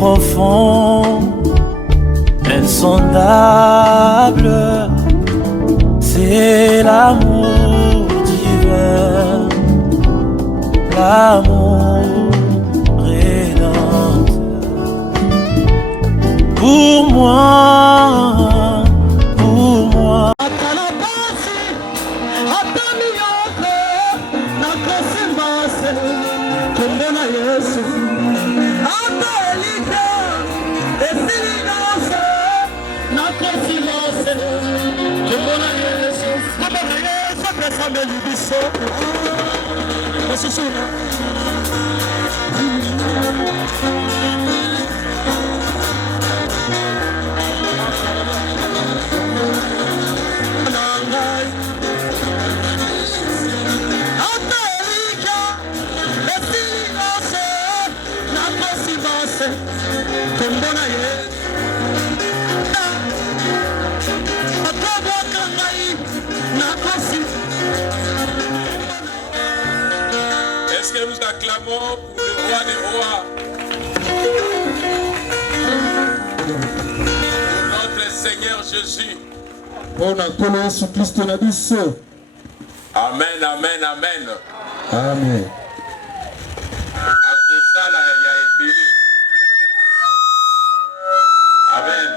profond, insondable, c'est l'amour divin, l'amour rédempteur. Pour moi, pour moi. Est-ce que nous acclamons pour le roi des rois, pour notre Seigneur Jésus? Amen, amen, amen. Amen. Après ça, là, il y a ébélé. Amen.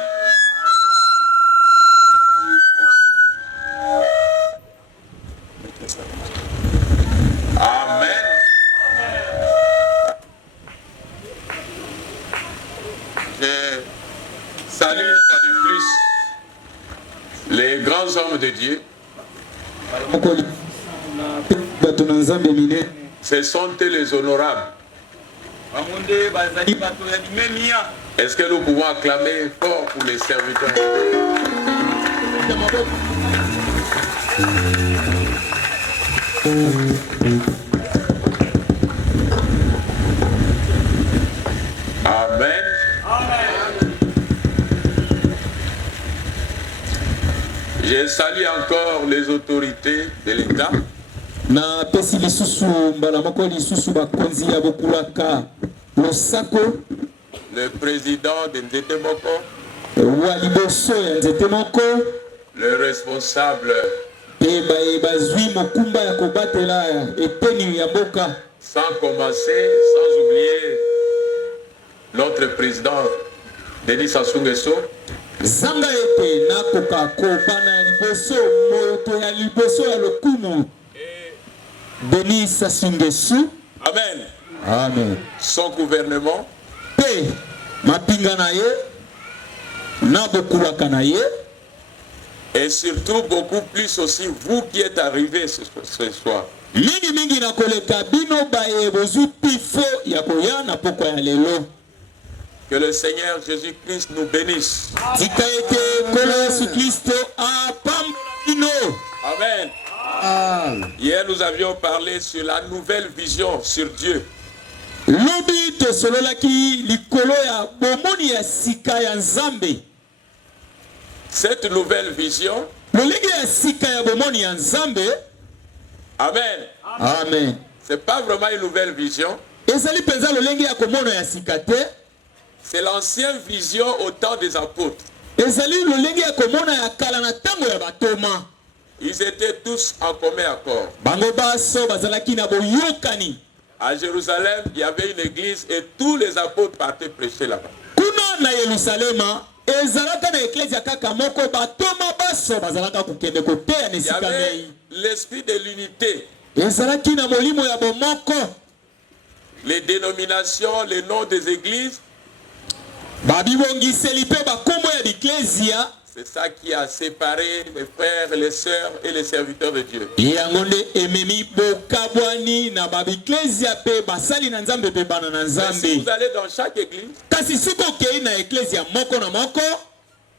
Amen. Je salue une fois de plus les grands hommes de Dieu. Ce sont eux les honorables. Est-ce que nous pouvons acclamer fort pour les serviteurs? Amen. Je salue encore les autorités de l'État. Na pesi lisusu mbala moko lisusu bakonzi ya bokulaka losako le président de Nzete Moko, wa liboso ya Nzete Moko, le responsable pe bazwi mokumba ya kobatela eteni ya mboka, sans commencer, sans oublier notre président Denis Sassou Nguesso. Zanga ete nakoka kobana liboso moto ya liboso ya lokumu Denis Sassou Nguesso. Amen. Amen. Son gouvernement. Pe mapinga na ye na bokulaka na ye. Et surtout beaucoup plus aussi vous qui êtes arrivés ce soir. Mingi mingi na koleka bino baye bozu pifo ya koya na poko ya lelo. Que le Seigneur Jésus-Christ nous bénisse. Tika ete kolo Yesu Kristo apambino. Amen. Hier nous avions parlé sur la nouvelle vision sur Dieu. Lobi to sololaki likolo ya bomoni ya sika ya Nzambe. Cette nouvelle vision, lolenge ya sika ya bomoni ya Nzambe. Amen. Amen. C'est pas vraiment une nouvelle vision. Ezali penza lolenge ya komona ya sika te. C'est l'ancienne vision au temps des apôtres. Ezali lolenge ya komona ya kala na tango ya batoma. Ils étaient tous en commun accord. Bango baso bazalaki na boyokani. À Jérusalem, il y avait une église et tous les apôtres partaient prêcher là-bas. Kuna na Yerusalema, ezalaka na eklezia kaka moko batoma baso bazalaka kokende koteya na esika mei. L'esprit de l'unité. Ezalaki na molimo ya bomoko. Les dénominations, les noms des églises. Babibongiseli pe bakombo ya eklezia. C'est ça qui a séparé les frères, les sœurs et les serviteurs de Dieu. Yangonde ememi bokabwani na babiklezia pe basali na Nzambe pe bana na Nzambe. Si vous allez dans chaque église, kasi siko kei na eklezia moko na moko,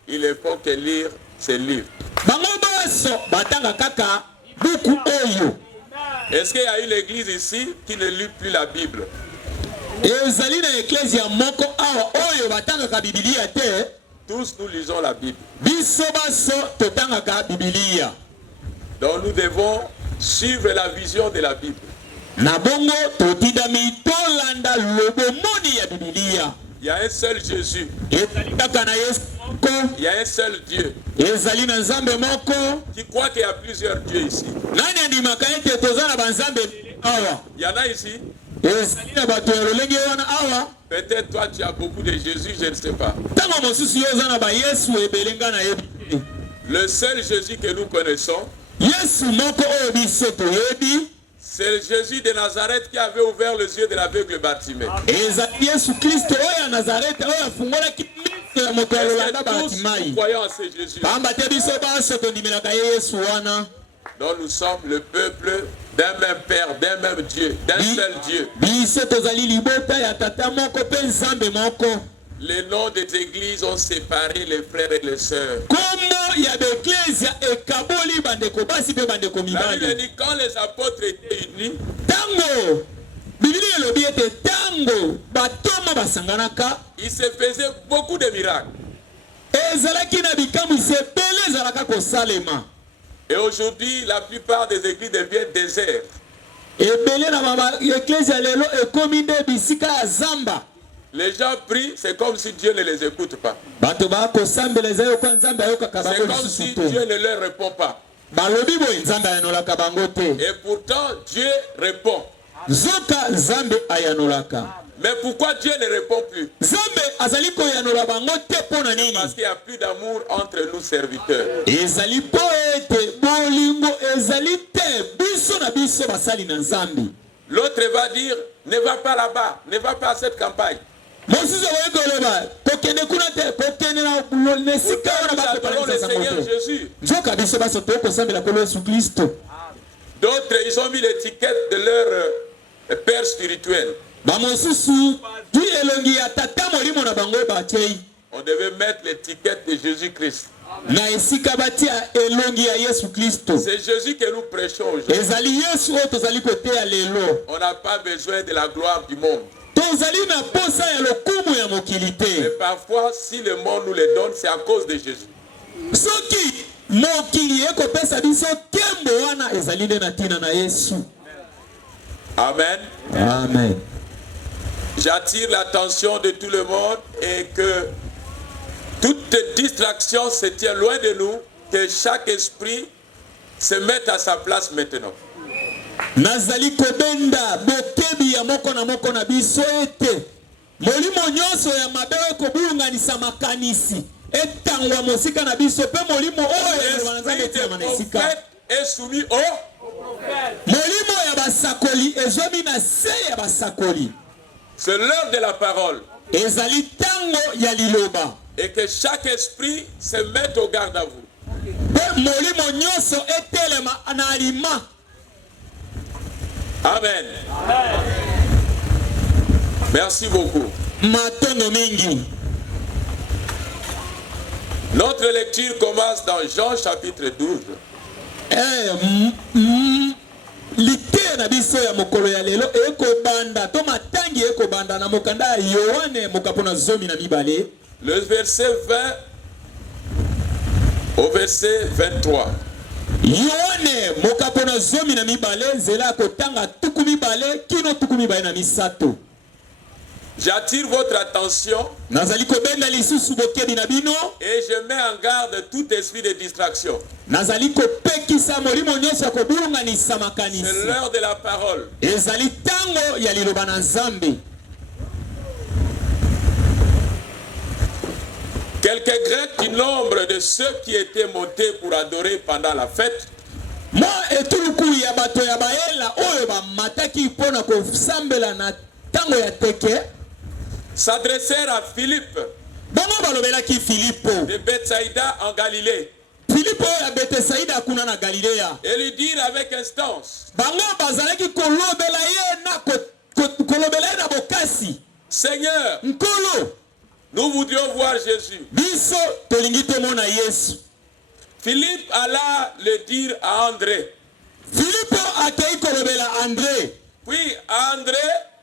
il est faut que lire ces livres. Bango baso batanga kaka buku oyo. Est-ce qu'il y a une église ici qui ne lit plus la Bible? Ezali na eklezia moko awa oyo batanga ka Biblia te. Tous nous lisons la Bible. Donc nous devons suivre la vision de la Bible. Il Il y a un seul Jésus. ezali kaka na Yesu moko, Il y a un seul Dieu. ezali na nzambe moko. Qui croit qu'il y a plusieurs dieux ici? Nani andimaka ete toza na banzambe ebele awa? Il y en a ici. Ezali na bato ya lolenge wana awa. Peut-être toi tu as beaucoup de Jésus, je ne sais pas. Ntango mosusu yo oza na bayesu ebele nga nayebi te. Le seul Jésus que nous connaissons, Yesu moko oyo biso toyebi, c'est le Jésus de Nazareth qui avait ouvert les yeux de l'aveugle Bartimée. ezali Yesu Kristo oyo ya Nazareth oyo afungolaki miso ya moto ya Est-ce lolanda que tous nous Bartimayi. croyons en ce Jésus? Pamba te biso baso tondimelaka ye Yesu wana. Donc nous sommes le peuple d'un même Père, d'un même Dieu, d'un seul Dieu. Biso tozali libota ya tata moko mpe nzambe moko. Les noms des églises ont séparé les frères et les sœurs. Kombo ya baeklezia ekaboli bandeko basi mpe bandeko La Bible mibali. dit quand les apôtres étaient unis, Tango Biblia elobi ete tango batoma basanganaka, il se faisait beaucoup de miracles. ezalaki na bikamwisi ebele ezalaka kosalema. Et aujourd'hui, la plupart des églises deviennent désertes. Ebele na baeklezia lelo ekomi nde bisika ya zamba. Les gens prient, c'est comme si Dieu ne les écoute pas. Bato bakosambela eza yoka nzambe ayokaka C'est bango comme lisusu si te. Dieu ne leur répond pas. Balobi boye nzambe ayanolaka bango te. Et pourtant, Dieu répond. Nzoka nzambe ayanolaka. Mais pourquoi Dieu ne répond plus? Nzambe azali koyanola bango te mpo na nini? Parce qu'il n'y a plus d'amour entre nous serviteurs. Ezali po ete bolingo ezali te biso na biso basali na nzambe. L'autre va dire, ne va pas là-bas, ne va pas à cette campagne. Mosusu okoki koloba kokende kuna te kokende na esika wana Nous adorons le bakopalisa sango Seigneur te. Jésus. Nzoka biso baso tokosambela kolo Yesu Kristo. D'autres, ils ont mis l'étiquette de leur père spirituel. Bamosusu tu elongi ya tata molimo na bango batei. On devait mettre l'étiquette de Jésus-Christ. Na esika batia elongi ya Yesu Kristo. C'est Jésus que nous prêchons aujourd'hui. Ezali Yesu oyo tozali koteya lelo. On n'a pas besoin de la gloire du monde. Tozali na posa ya lokumu ya mokili Mais te. parfois, si le monde nous les donne, c'est à cause de Jésus. Soki mokili ekopesa biso kembo wana ezali nde na ntina na Yesu. Amen. Amen. J'attire l'attention de tout le monde et que toute distraction se tient loin de nous, que chaque esprit se mette à sa place maintenant. Nazali kobenda bokebi ya moko na biso ete molimo nyonso ya mabe ekobulunganisa makanisi etangwa mosika na biso pe molimo oyo banzambe L'esprit etima des na esika. prophètes est soumis au... Molimo ya basakoli ezomi na se ya basakoli. C'est l'heure de la parole. Ezali tango ya liloba. Et que chaque esprit se mette au garde à vous. Pe molimo nyonso etelema na alima. Amen. Merci beaucoup. Matondo mingi. Notre lecture commence dans Jean chapitre 12. Lite na biso ya mokolo ya lelo ekobanda to matangi ekobanda na mokanda ya Yohane mokapona zomi na mibale. Le verset 20 au verset 23. Yohane mokapona zomi na mibale nzela kotanga tuku mibale kino tuku mibale na misato. J'attire votre attention Nazali kobenda lisusu bokebi na bino. et je mets en garde tout esprit de distraction. Nazali kopekisa molimo nyonso ya kobulunganisa C'est makanisi. l'heure de la parole. Ezali tango ya liloba na Nzambe. Quelques Grecs du nombre de ceux qui étaient montés pour adorer pendant la fête Moi etuluku ya bato ya baela oyo bamataki mpona kosambela na tango ya teke. s'adressèrent à Philippe Bango balobelaki Filipo. de Bethsaïda en Galilée Filipo ya Bethsaïda kuna na Galilea. et lui dirent avec instance, Bango bazalaki kolobela ye na kolobela ye na bokasi. Seigneur, Nkolo, nous voudrions voir Jésus. biso tolingi tomona Yesu. Philippe alla le dire à André. Filipo akei kolobela André. Puis André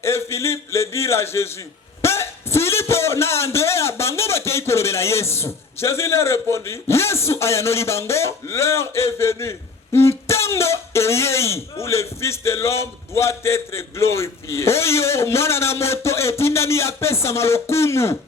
et Philippe le dirent à Jésus. Pe Filipo na Andrea bango bakei kolobela Yesu. Jésus leur répondit, Yesu ayanoli bango. l'heure est venue Ntango eyei. où le Fils de l'homme doit être glorifié. Oyo mwana na moto etindami apesa kopesama lokumu.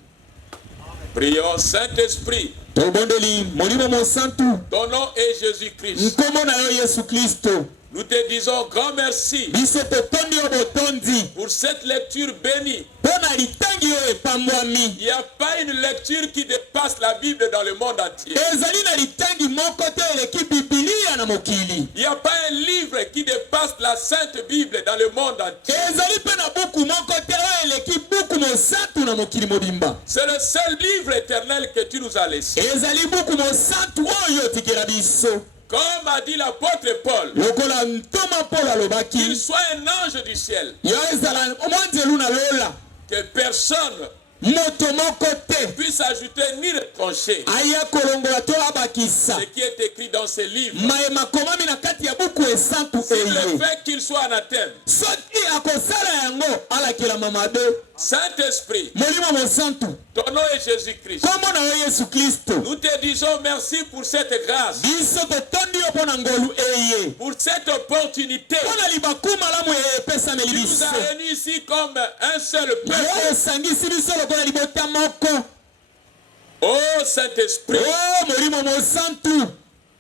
Prions, Saint-Esprit. Tobondeli molimo mosantu. Ton nom est Jésus-Christ. Nkombo na yo Yesu Kristo. Nous te disons grand merci Biso totondi yo botondi. pour cette lecture bénie. Pona litangi yo epambwami. Il n'y a pas une lecture qui dépasse la Bible dans le monde entier. Ezali na litangi moko te eleki Biblia na mokili. Il n'y a pas un livre qui dépasse la Sainte Bible dans le monde entier. Ezali pe na buku moko te eleki buku mosantu na mokili mobimba. C'est le seul livre éternel que tu nous as laissé. Ezali buku mosantu oyo tikela biso. Comme a dit l'apôtre Paul, Lokola ntoma Paul qu'il alobaki. soit un ange du ciel, Yo ezala omwanzelu na lola. que personne Moto moko te. puisse ajouter ni retrancher Aya kolongola to abakisa. ce qui est écrit dans ces livres. Maema komami na kati ya buku esantu Si le eye. fait qu'il soit anathème, Soki akosala yango alakela mamade. Saint-Esprit, Molimo mosantu. ton nom est Jésus-Christ. Kombo na yo Yesu Kristo. Nous te disons merci pour cette grâce, Biso totondi yo pona ngolu eye. pour cette opportunité. Pona libaku malamu epesameli Tu nous biso. as réunis ici comme un seul Yo peuple. esangisi biso lokola libota moko. Oh Saint-Esprit, Oh molimo mosantu.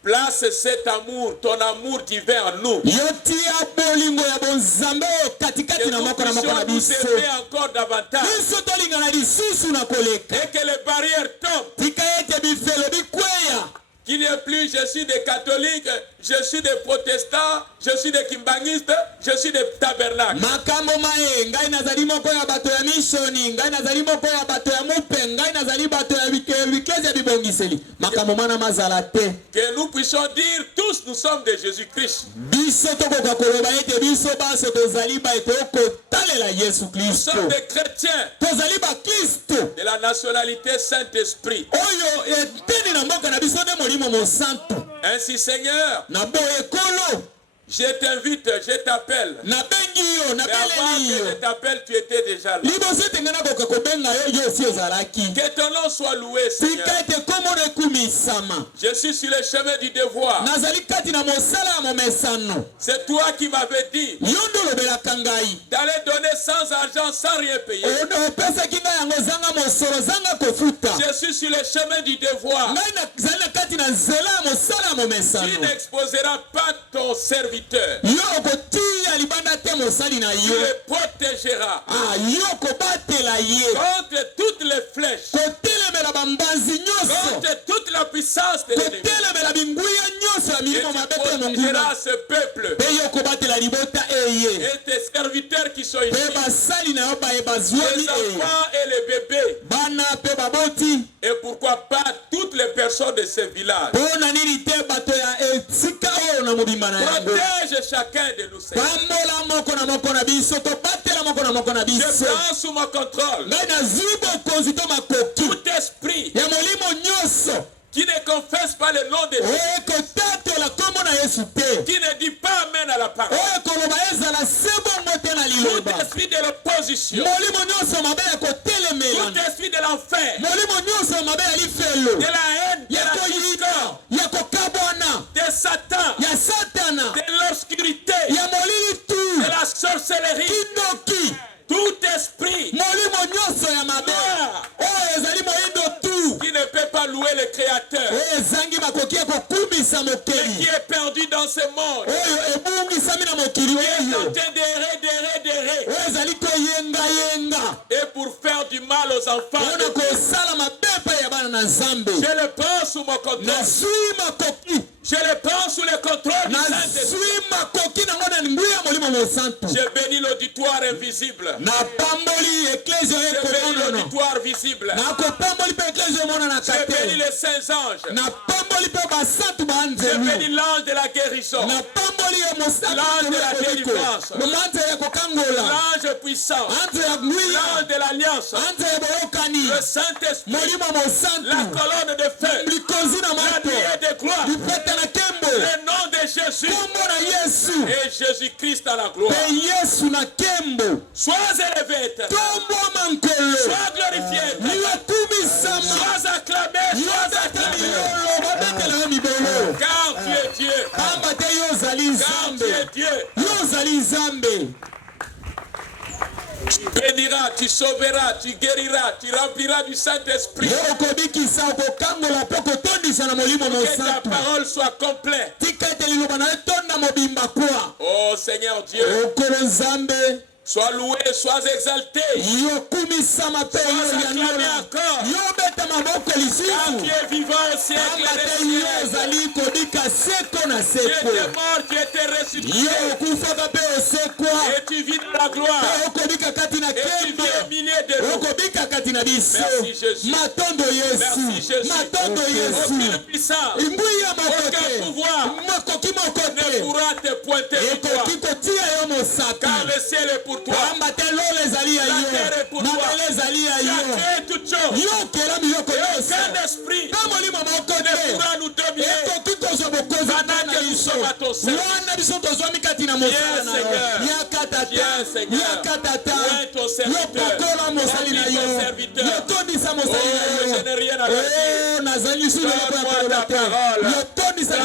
place cet amour, ton amour divin en nous. Yo tia bolingo ya bonzambe oyo Que katikati na nous moko na puissions nous biso. aimer encore davantage. Biso tolingana lisusu na koleka. Et que les barrières tombent. Tika ete bifelo bikweya. Qu'il n'y ait plus, je suis des catholiques, je suis des protestants, je suis des kimbangistes, je suis des tabernacles. Makambo mae, ngai nazali moko ya bato ya misioni, ngai nazali moko ya bato ya mupe, ngai nazali bato ya bikezi ya bibongiseli. Makambo mana mazala te. Que nous puissions dire tous nous sommes de Jésus-Christ. Biso tokoka koloba ete biso baso tozali ba ete okotalela Yesu Nous Kristo. sommes des chrétiens Tozali ba Kristo. de la nationalité Saint-Esprit. Oyo eteni na mboka na biso nde molimo mosantu. Ainsi Seigneur, Na bo ekolo, je t'invite, je t'appelle. nabengi yo, Mais avant nabeleli que je yo. t'appelle, tu étais déjà là. Liboso ete ngai nakoka kobenga yo yo esi ozalaki. Que ton nom soit loué, Seigneur. Tika ete kombo na ekumisama. Je suis sur le chemin du devoir. Nazali kati na mosala ya momesano. C'est toi qui m'avais dit Yo nde olobelaka ngai. d'aller donner sans argent, sans rien payer. Opesaki ngai yango zanga mosolo zanga kofuta. Je suis sur le chemin du devoir. Ngai nazali na kati na nzela ya mosala ya Tu momesano. n'exposeras pas ton serviteur. Yo okotia libanda te mosali na Tu yo. le protégeras Yo kobatela ye. contre toutes les flèches, Kotelemela bambanzi nyonso. contre toute la puissance de l'ennemi. Kotelemela binguya nyonso ya Et milimo tu mabe te monguna. protégeras ce peuple Mpe yo kobatela libota eye. et tes serviteurs qui sont Mpe ici, basali na yo baye les bazwami eye. enfants et les bébés, Bana mpe baboti. et pourquoi pas toutes les personnes de ce village. Mpo na nini te bato ya esika oyo na mobimba na yango. Protège chacun de nous, Seigneur. Pambola moko na moko na biso tobatela moko na moko na Je biso. prends sous mon contrôle Ngai nazwi bokonzi to makoki tout esprit ya molimo nyonso qui ne confesse pas le nom de Jésus, oyo ekotatola kombo na Yesu te, qui ne dit pas amen à la parole. oyo ekoloba ezala se bongo te na Tout liloba. esprit de l'opposition, Molimo nyonso mabe ya tout kotelemela, esprit de l'enfer, molimo nyonso mabe ya lifelo, de la haine, de ya la koyiba, discorde, ya kokabwana, de Satan, ya satana, de l'obscurité, ya molili de tu, la sorcellerie, kindoki, tout esprit molimo nyonso ya mabe oyo ezali moyindo tu, qui ne peut pas louer le Créateur, oyo ezangi makoki ya kokumisa mais qui mokeli, est perdu dans ce monde, oyo ebungisami na mokili qui est en oyo, train d'errer. oyo ezali koyengayenga Et pour faire du mal aux enfants, mpona kosala mabe epai ya bana na nzambe. je le prends sous mon contrôle. Nazwi makoki, Je le prends sous le contrôle du Saint-Esprit. nazwi makoki nango na nguya molimo mosantu. Je bénis l'auditoire invisible. Napamboli eklezia Je bénis ekomonana, l'auditoire visible. nakopamboli mpe eklezia emonanaka Je bénis te, les saints anges. napamboli mpe basantu ba Je bénis nzelu, l'ange de la guérison. napamboli ye L'ange de la délivrance. mosantu ya kokangola, L'ange puissant. anze ya nguya, L'ange de l'alliance. anze ya boyokani, Le Saint-Esprit. molimo La mosantu, colonne de feu. likonzi na La moto, nuée de gloire. lipete na kembo, Le nom de Jésus. kombo na Yesu, Et Jésus-Christ à la gloire. mpe Yesu na kembo, Sois élevé, éternel. tombwama nkolo, Sois glorifié, éternel. liwakumisama, Sois acclamé, sois acclamé. yobetela babetela yo mibolo, Car tu es Dieu. pamba te yo ozali Car tu nzambe, es Dieu. yo ozali nzambe. Tu béniras, tu sauveras, tu guériras, tu rempliras du Saint-Esprit. Que ta parole soit complète. Oh Seigneur Dieu, sois loué, sois exalté. Sois acclamé encore. Car tu es vivant au siècle des siècles. Tu étais mort, tu étais ressuscité. Et tu vis dans la gloire. Et tu vis au milieu de nous. Merci Jésus. Merci Jésus. Aucune puissance, aucun pouvoir ne pourra te pointer du doigt. Car le ciel est pour toi. La terre est pour toi. Tu as créé toutes choses. Et aucun esprit ne pourra nous dominer pendant que nous sommes à ton service. Viens Seigneur. Où est ton serviteur? Oh, je n'ai rien à dire. Donne-moi ta parole. Donne-moi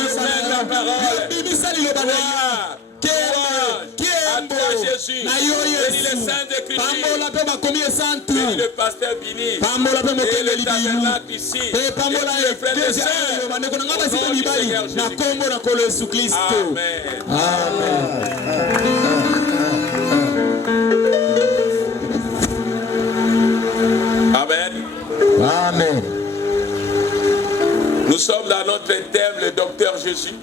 ta parole. À toi Jésus. Bénis les saints écritures. Bénis le pasteur Bini. Et le tabernacle ici. Et tous les frères et sœurs. Au nom du Seigneur Jésus. Amen. Amen. Nous sommes dans notre thème, le docteur Jésus.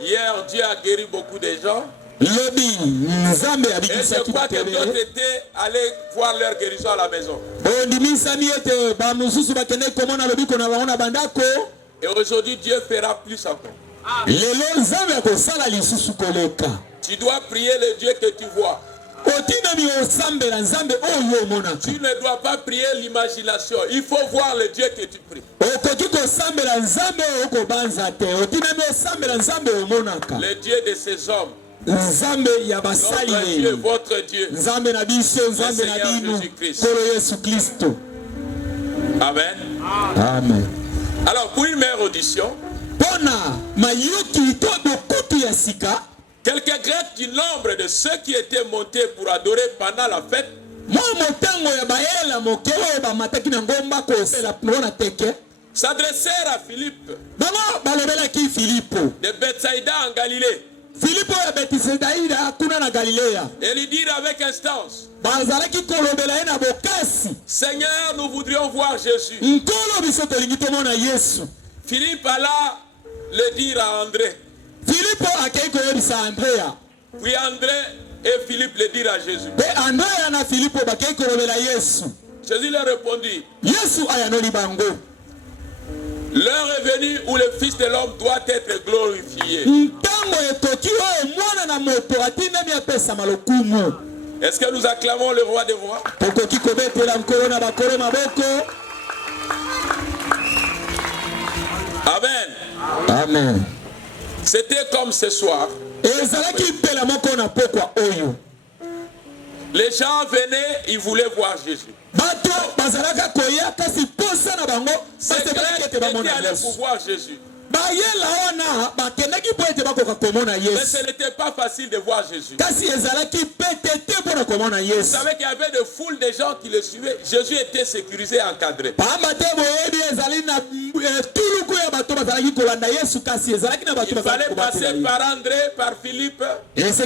Hier, Dieu a guéri beaucoup de gens. Et je crois que d'autres étaient allés voir leur guérison à la maison. Et aujourd'hui, Dieu fera plus encore. Tu dois prier le Dieu que tu vois. Tu ne dois pas prier l'imagination. Il faut voir le Dieu que tu pries. Le Dieu de ces hommes. Notre Dieu, votre Dieu. Le Seigneur Jésus-Christ. Amen. Amen. Alors, pour une meilleure audition, quelques Grecs du nombre de ceux qui étaient montés pour adorer pendant la fête s'adressèrent à Philippe de Bethsaïda en Galilée et lui dirent avec instance: Seigneur, nous voudrions voir Jésus. Philippe alla le dire à André. Puis André et Philippe le dirent à Jésus. Jésus leur répondit: l'heure est venue où le Fils de l'homme doit être glorifié. Est-ce que nous acclamons le roi des rois? Amen. Amen. C'était comme ce soir. Les gens venaient, ils voulaient voir Jésus. Ces Grecs étaient allés pour voir Jésus. Mais ce n'était pas facile de voir Jésus. Vous savez qu'il y avait de foules de gens qui le suivaient. Jésus était sécurisé, encadré. Il fallait passer par André, par Philippe. Parce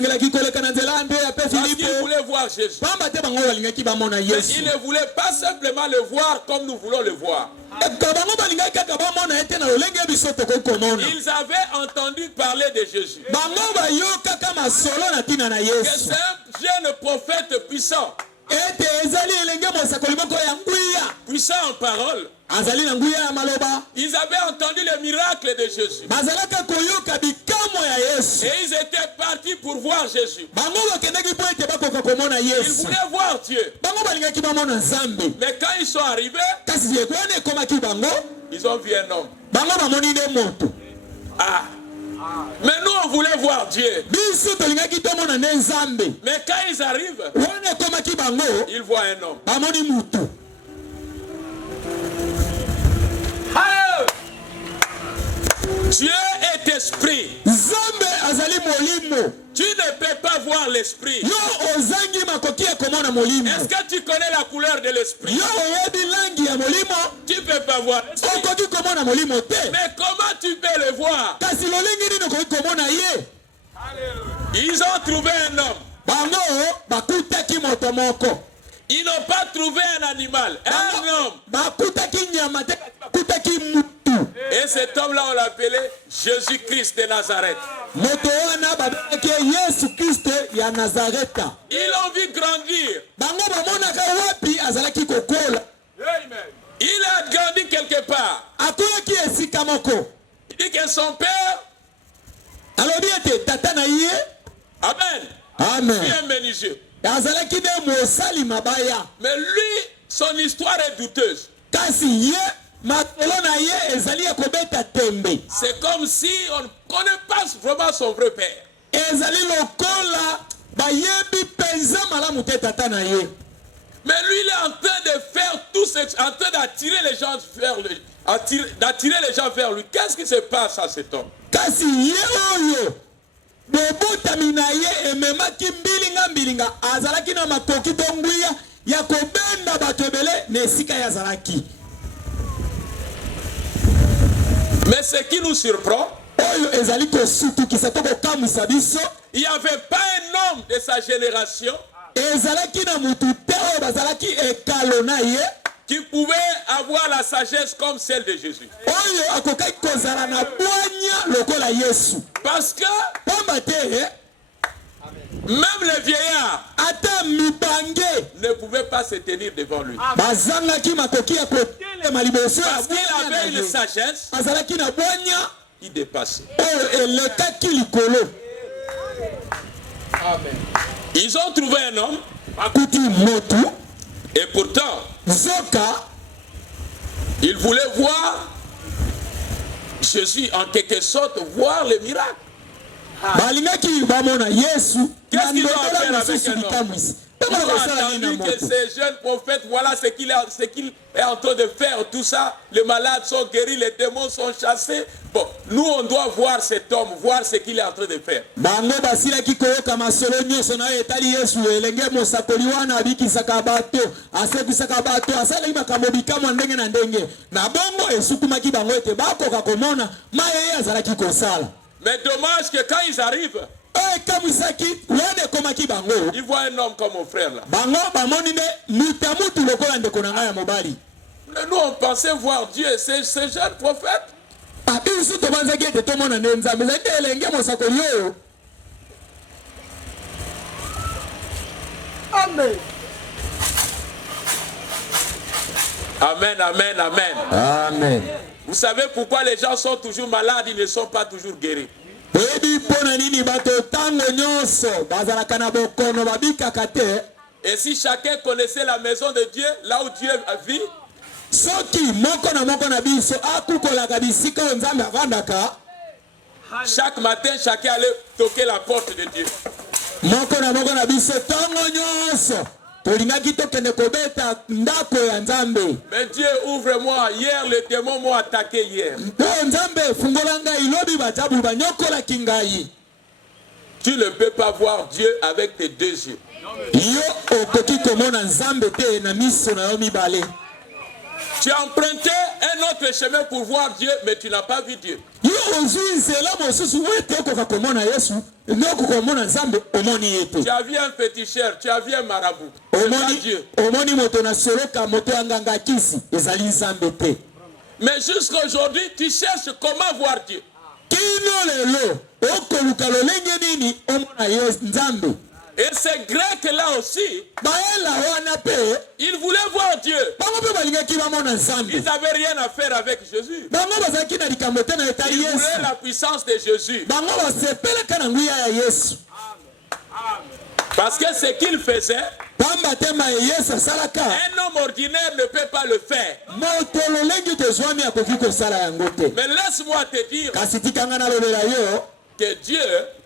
qu'il voulait voir Jésus. Mais il ne voulait pas simplement le voir comme nous voulons le voir. Ils avaient entendu parler de Jésus. Que c'est un jeune prophète puissant. Puissant en parole. Ils avaient entendu le miracle de Jésus. Et ils étaient partis pour voir Jésus. Ils voulaient voir Dieu. Mais quand ils sont arrivés, ils ont vu un homme. Ah. Mais nous on voulait voir Dieu. Mais quand ils arrivent, ils voient un homme. Dieu était esprit. Nzambe azali molimo. Tu ne peux pas voir l'esprit. Yo ozangi makoki ya komona molimo. Est-ce que tu connais la couleur de l'esprit? Yo oyebi langi ya molimo. Tu ne peux pas voir. Okoki komona molimo te. Mais comment tu peux le voir? Kasi lolingi nini okoki komona ye? Ils ont trouvé un homme. Bango bakutaki moto moko. Ils n'ont pas trouvé un animal, un homme. Bakutaki nyama te, bakutaki mutu. Et cet homme-là, on l'appelait Jésus-Christ de Nazareth. Moto wana babaki Yesu Kristo ya Nazareta. Ils l'ont vu grandir. Bango bamonaka wapi azalaki kokola. Il a grandi quelque part. Akolaki esika moko. Il dit que son père. Alobi ete tata na ye. Amen. Amen. Bien menuisier. Azalaki de mosali mabaya. Mais lui, son histoire est douteuse. Kasi ye makolo na ye ezali ekobeta tembe. C'est comme si on ne connaît pas vraiment son vrai père. Ezali lokola bayebi penza malamu te tata na ye. Mais lui, il est en train de faire tout ce, en train d'attirer les gens vers lui, d'attirer les gens vers lui. Qu'est-ce qui se passe à cet homme? Kasi ye oyo bobotami na ye ememaki mbilinga azalaki na makoki tongwiya ya kobenda bato ebele na esika ya azalaki. Mais ce qui nous surprend, oyo ezali kosutukisa to kokamwisa biso, il n'y avait pas un homme de sa génération ezalaki na mutu te oyo bazalaki ekalo na ye qui pouvait avoir la sagesse comme celle de Jésus. oyo akokaki kozala na bwanya lokola Yesu. Parce que pamba te même les vieillards ata mibange ne pouvaient pas se tenir devant lui. bazangaki makoki ya kotelema liboso ya Parce qu'il avait une sagesse, azalaki na bwanya il dépassait. oyo elekaki likolo. Ils ont trouvé un homme, bakuti motu et pourtant, zoka ils voulaient voir Jésus, en quelque sorte, voir le miracle. balingaki bamona Yesu. Qu'est-ce qu'ils ont à faire avec un homme? Ils ont entendu que ces jeunes prophètes, voilà ce qu'il est en train de faire, tout ça. Les malades sont guéris, les démons sont chassés. Bon, nous on doit voir cet homme, voir ce qu'il est en train de faire. bango basilaki koyoka masolo nyonso na etali Yesu elenge mosakoli wana abikisaka bato asekisaka bato asalaki makambo bikamwa ndenge na ndenge na bongo esukumaki bango ete bakoka komona mayeye azalaki kosala. Mais dommage que quand ils arrivent, ekamwisaki wana ekomaki bango ils voient un homme comme mon frère là. bango bamoni nde mutu ya mutu lokola ndeko na ngai ya mobali. Nous on pensait voir Dieu, ces jeunes prophètes. biso tobanzaki ete tomona nde nzambe ezali nde elenge mosakoli oyo. Amen. Amen, amen, amen. Amen. Vous savez pourquoi les gens sont toujours malades, ils ne sont pas toujours guéris. Oyebi mpona nini bato ntango nyonso bazalaka na bokono babikaka te. Et si chacun connaissait la maison de Dieu, là où Dieu vit, soki moko na biso akukolaka bisika oyo nzambe avandaka, chaque matin chacun allait toquer la porte de Dieu. moko na biso ntango nyonso tolingaki tokende kobeta ndako ya nzambe. Mais Dieu, ouvre-moi. Hier, les démons m'ont attaqué hier. oyo nzambe fungola ngai lobi bajabulu banyokolaki ngai. Tu ne peux pas voir Dieu avec tes deux yeux. yo okoki komona nzambe te na miso na yo mibale. Tu as emprunté un autre chemin pour voir Dieu, mais tu n'as pas vu Dieu. yo ozwi nzela mosusu ete okoka komona Yesu nde okoka komona nzambe omoni ye te. Tu as vu un féticheur, tu as vu un marabout. C'est pas Dieu. omoni moto na soloka moto ya nganga kisi ezali nzambe te. Mais jusqu'à aujourd'hui, tu cherches comment voir Dieu. kino lelo okoluka lolenge nini omona ye nzambe. Et ces Grecs-là aussi, baela wana pe ils voulaient voir Dieu. bango mpe balingaki bamona nzambe. Ils n'avaient rien à faire avec Jésus. bango bazalaki na likambo te na etali Ils Yesu. voulaient la puissance de Jésus. bango basepelaka na nguya ya Yesu. Parce que ce qu'il faisait, pamba te ma Yesu asalaka un homme ordinaire ne peut pas le faire. moto lolenge tozwami akoki kosala yango te. Mais laisse-moi te dire kasi tikanga nalobela yo que Dieu,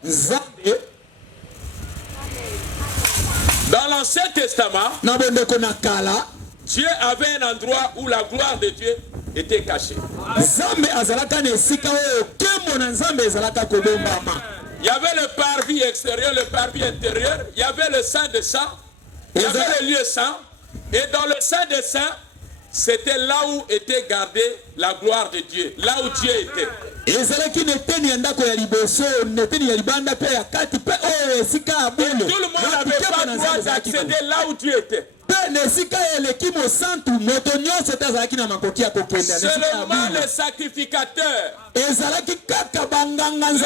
nzambe dans l'Ancien Testament, na bondeko na kala Dieu avait un endroit où la gloire de Dieu était cachée. nzambe azalaka na esika oyo nkembo Il y avait le parvis extérieur, le parvis intérieur, il y avait le Saint des Saints, il y avait le lieu saint, et dans le Saint des Saints, c'était là où était gardée la gloire de Dieu, là où Dieu était. Et tout le monde n'avait pas le droit d'accéder là où Dieu était. Seulement les sacrificateurs, le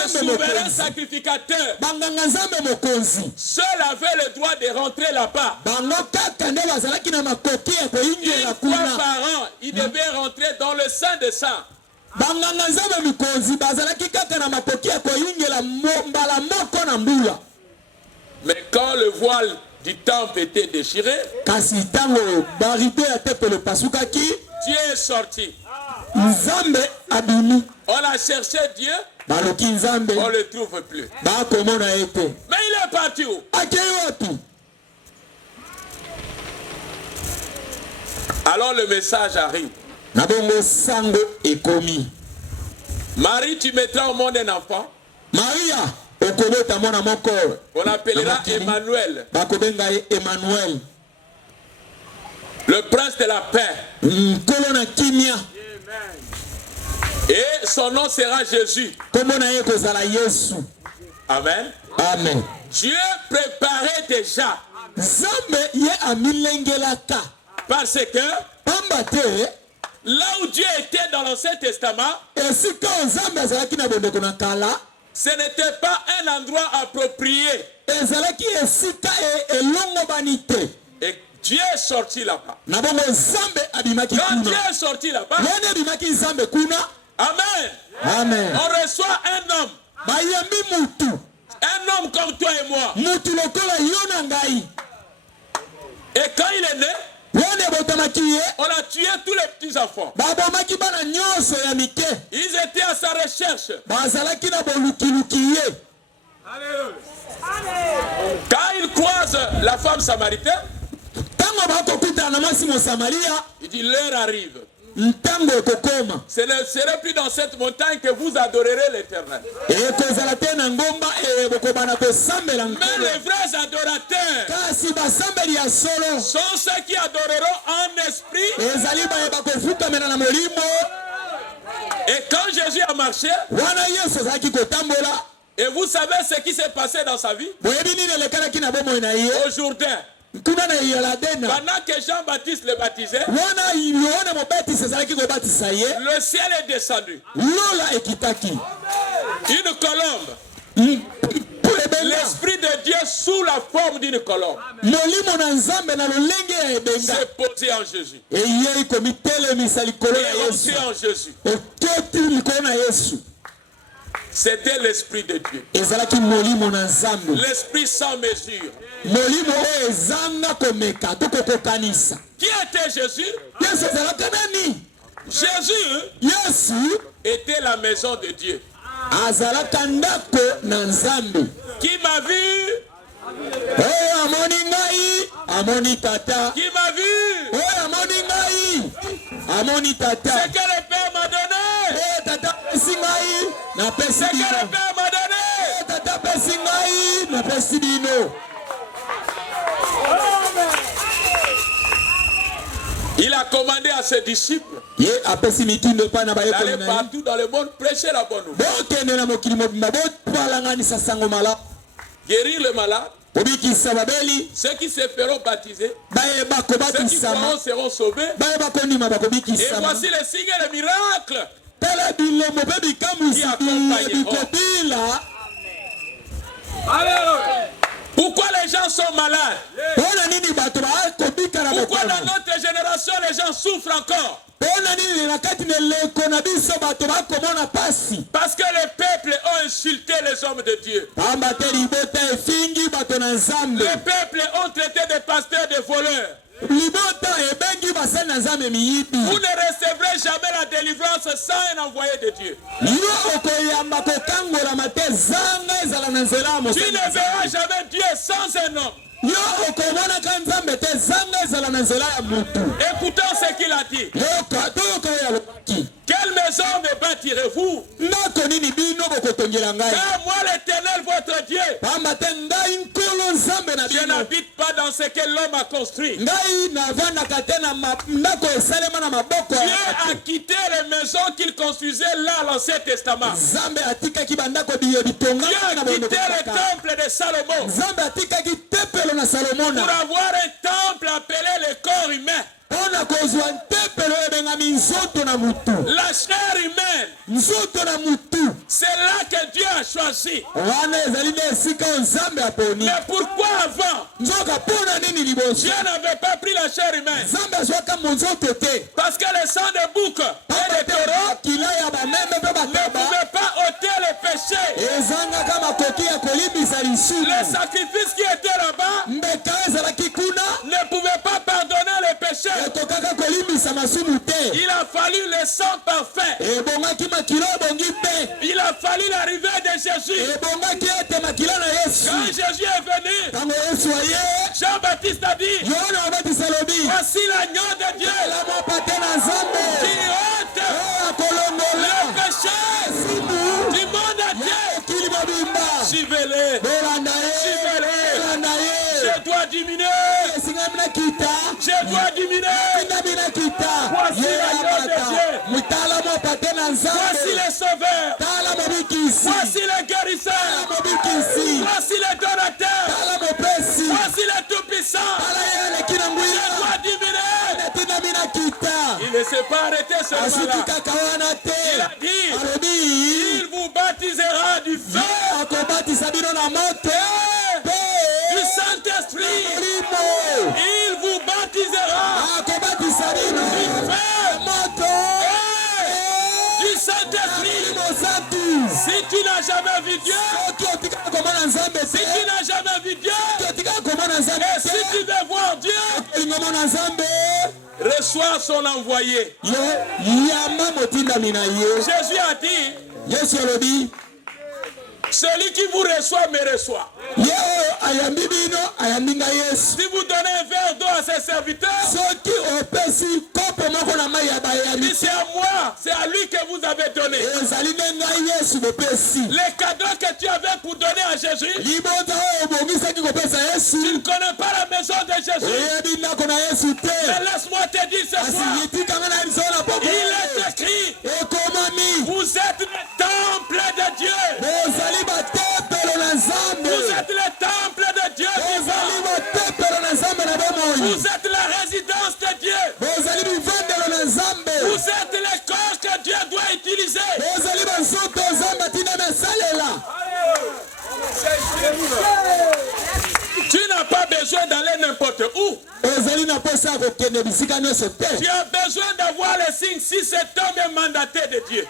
souverain sacrificateur, seul avait le droit de rentrer là-bas. Une fois par an, il devait rentrer dans le Saint des Saints. Mais quand le voile du temple était déchiré, Dieu est sorti. On a cherché Dieu, on ne le trouve plus. Mais il est parti où? Alors le message arrive. Marie, tu mettras au monde un enfant. On l'appellera Emmanuel. Le prince de la paix. Et son nom sera Jésus. Amen. Amen. Dieu préparait déjà. Parce que là où Dieu était dans l'Ancien Testament, ce n'était pas un endroit approprié. Et Dieu est sorti là-bas. Quand Dieu est sorti là-bas, Amen. Amen. On reçoit un homme. Un homme comme toi et moi. Et quand il est né, on a tué tous les petits enfants. Ils étaient à sa recherche. Quand il croise la femme samaritaine, il dit l'heure arrive. Ce ne serait plus dans cette montagne que vous adorerez l'Éternel. Mais les vrais adorateurs sont ceux qui adoreront en esprit. Et quand Jésus a marché, et vous savez ce qui s'est passé dans sa vie au Jourdain. Pendant que Jean-Baptiste le baptisait, le ciel est descendu. Une colombe. L'Esprit de Dieu sous la forme d'une colombe s'est posé en Jésus. Et aussi en Jésus. C'était l'Esprit de Dieu. L'Esprit sans mesure. Qui était Jésus? Jésus était la maison de Dieu. Qui m'a vu? Qui m'a vu? C'est que le Père m'a donné. C'est que le Père m'a donné. Il a commandé à ses disciples d'aller partout dans le monde prêcher la bonne nouvelle. Guérir le malade. Ceux qui se feront baptiser, ceux qui seront sauvés. Et voici les signes et les miracles qui accompagneront. Pourquoi les gens sont malades? Pourquoi dans notre génération les gens souffrent encore? Parce que les peuples ont insulté les hommes de Dieu. Les peuples ont traité des pasteurs de voleurs. Vous ne recevrez jamais la délivrance sans un envoyé de Dieu. Tu ne verras jamais Dieu sans un homme. Écoutons ce qu'il a dit. Quelle maison me bâtirez-vous? Ndako nini bino bokotongela ngai? Car moi l'Éternel votre Dieu, Pamba te ngai nkolo nzambe na je bino. n'habite pas dans ce que l'homme a construit. Ngai navandaka te na ndako esalema na maboko ya Dieu bato. a quitté les maisons qu'il construisait là à l'Ancien Testament. Nzambe atikaki bandako bitonga Dieu na a bondo quitté le kaka. temple de Salomon Nzambe atikaki tempelo na Salomona. pour avoir un temple appelé le corps humain. Pona kozwa tempelo ebengami nzoto na mutu. La chair humaine, Nzoto na mutu. c'est là que Dieu a choisi. Wana ezali na esika Nzambe aponi. Mais pourquoi avant Nzoka pona nini liboso? Dieu n'avait pas pris la chair humaine? Nzambe azwaka monzoto te. Parce que le sang de bouc et de taureau Kila ya bameme pe ne bakaba. pouvait pas ôter le péché. Ezanga kama koki ya kolimbisa Le lisumu. sacrifice qui était là-bas Mbeka ezalaki kuna. ne pouvait pas pardonner le péché. Etokaka kolimbisa masumu te. Il a fallu le sang parfait. Ebongaki makila ebongi te. Il a fallu l'arrivée de Jésus. Ebongaki ete makila na Yesu. Quand Jésus est venu, Tango Yesu aye. Jean-Baptiste a dit, Yohana abatisa lobi. voici l'agneau de Dieu Elamo pate na Nzambe. qui ôte Oyo akolongola. le péché Simu. du monde entier. Okili mobimba. Suivez-les. Bolanda ye. Suivez-les. Bolanda ye. Je dois diminuer. Esingami na kita. Je dois diminuer. Singami na kita. Voici Ye l'agneau de amata. Dieu. Mutala pate na Nzambe. Voici les sauveurs. Tala mobikisi. Voici les Tala guérisseurs. mobikisi. Voici les donateurs. Tala mopesi. Voici les tout-puissants. Tala ye leki na Je nguya. dois diminuer. Netinami na kita. Il ne s'est pas arrêté seulement Asuki là. kaka wana te. Il a dit, Alobi. il vous baptisera du feu, Ye akobatisa bino na moto. du Pe. Saint-Esprit. Molimo. Il vous baptisera Akobatisa bino. du feu, Moto. du Saint-Esprit. Molimo santu. Si tu n'as jamais vu Dieu, Soki otikala komona Nzambe si te. tu n'as jamais vu Dieu, Soki otikala komona Nzambe et si te. tu veux voir Dieu, Olingo mona Nzambe. reçois son envoyé. Ye yamba motindami na ye. Jésus a dit, Yesu alobi. celui qui vous reçoit me reçoit. Ye oyo ayambi bino ayambi nga Yesu. Si vous donnez un verre d'eau à ses serviteurs, Soki opesi kopo moko na mai ya il bayambi dit c'est à moi, c'est à lui que vous avez donné. ezali nde ngai Yesu bopesi. Les cadeaux que tu avais pour donner à Jésus, Libota oyo obongisaki kopesa tu Yesu. ne connais pas la maison de Jésus. Oyebi ndako na Yesu te. Mais laisse-moi te dire ce Kasi soir, yitikanga na biso na poko. il est écrit, Ekomami. vous êtes le temple de Dieu. Bozali batempelo na Nzambe. Vous êtes le temple de Dieu Bozali vivant. batempelo na Nzambe na bomoi. Vous êtes la résidence de Dieu. Bozali bivandelo na Nzambe. Vous êtes le corps que Dieu doit utiliser. Bozali banzoto Nzambe atina mesalela. Tu n'as pas besoin d'aller n'importe où. Ozali na posa kokende bisika nyonso te. Tu as besoin d'avoir le signe si cet homme est mandaté de Dieu.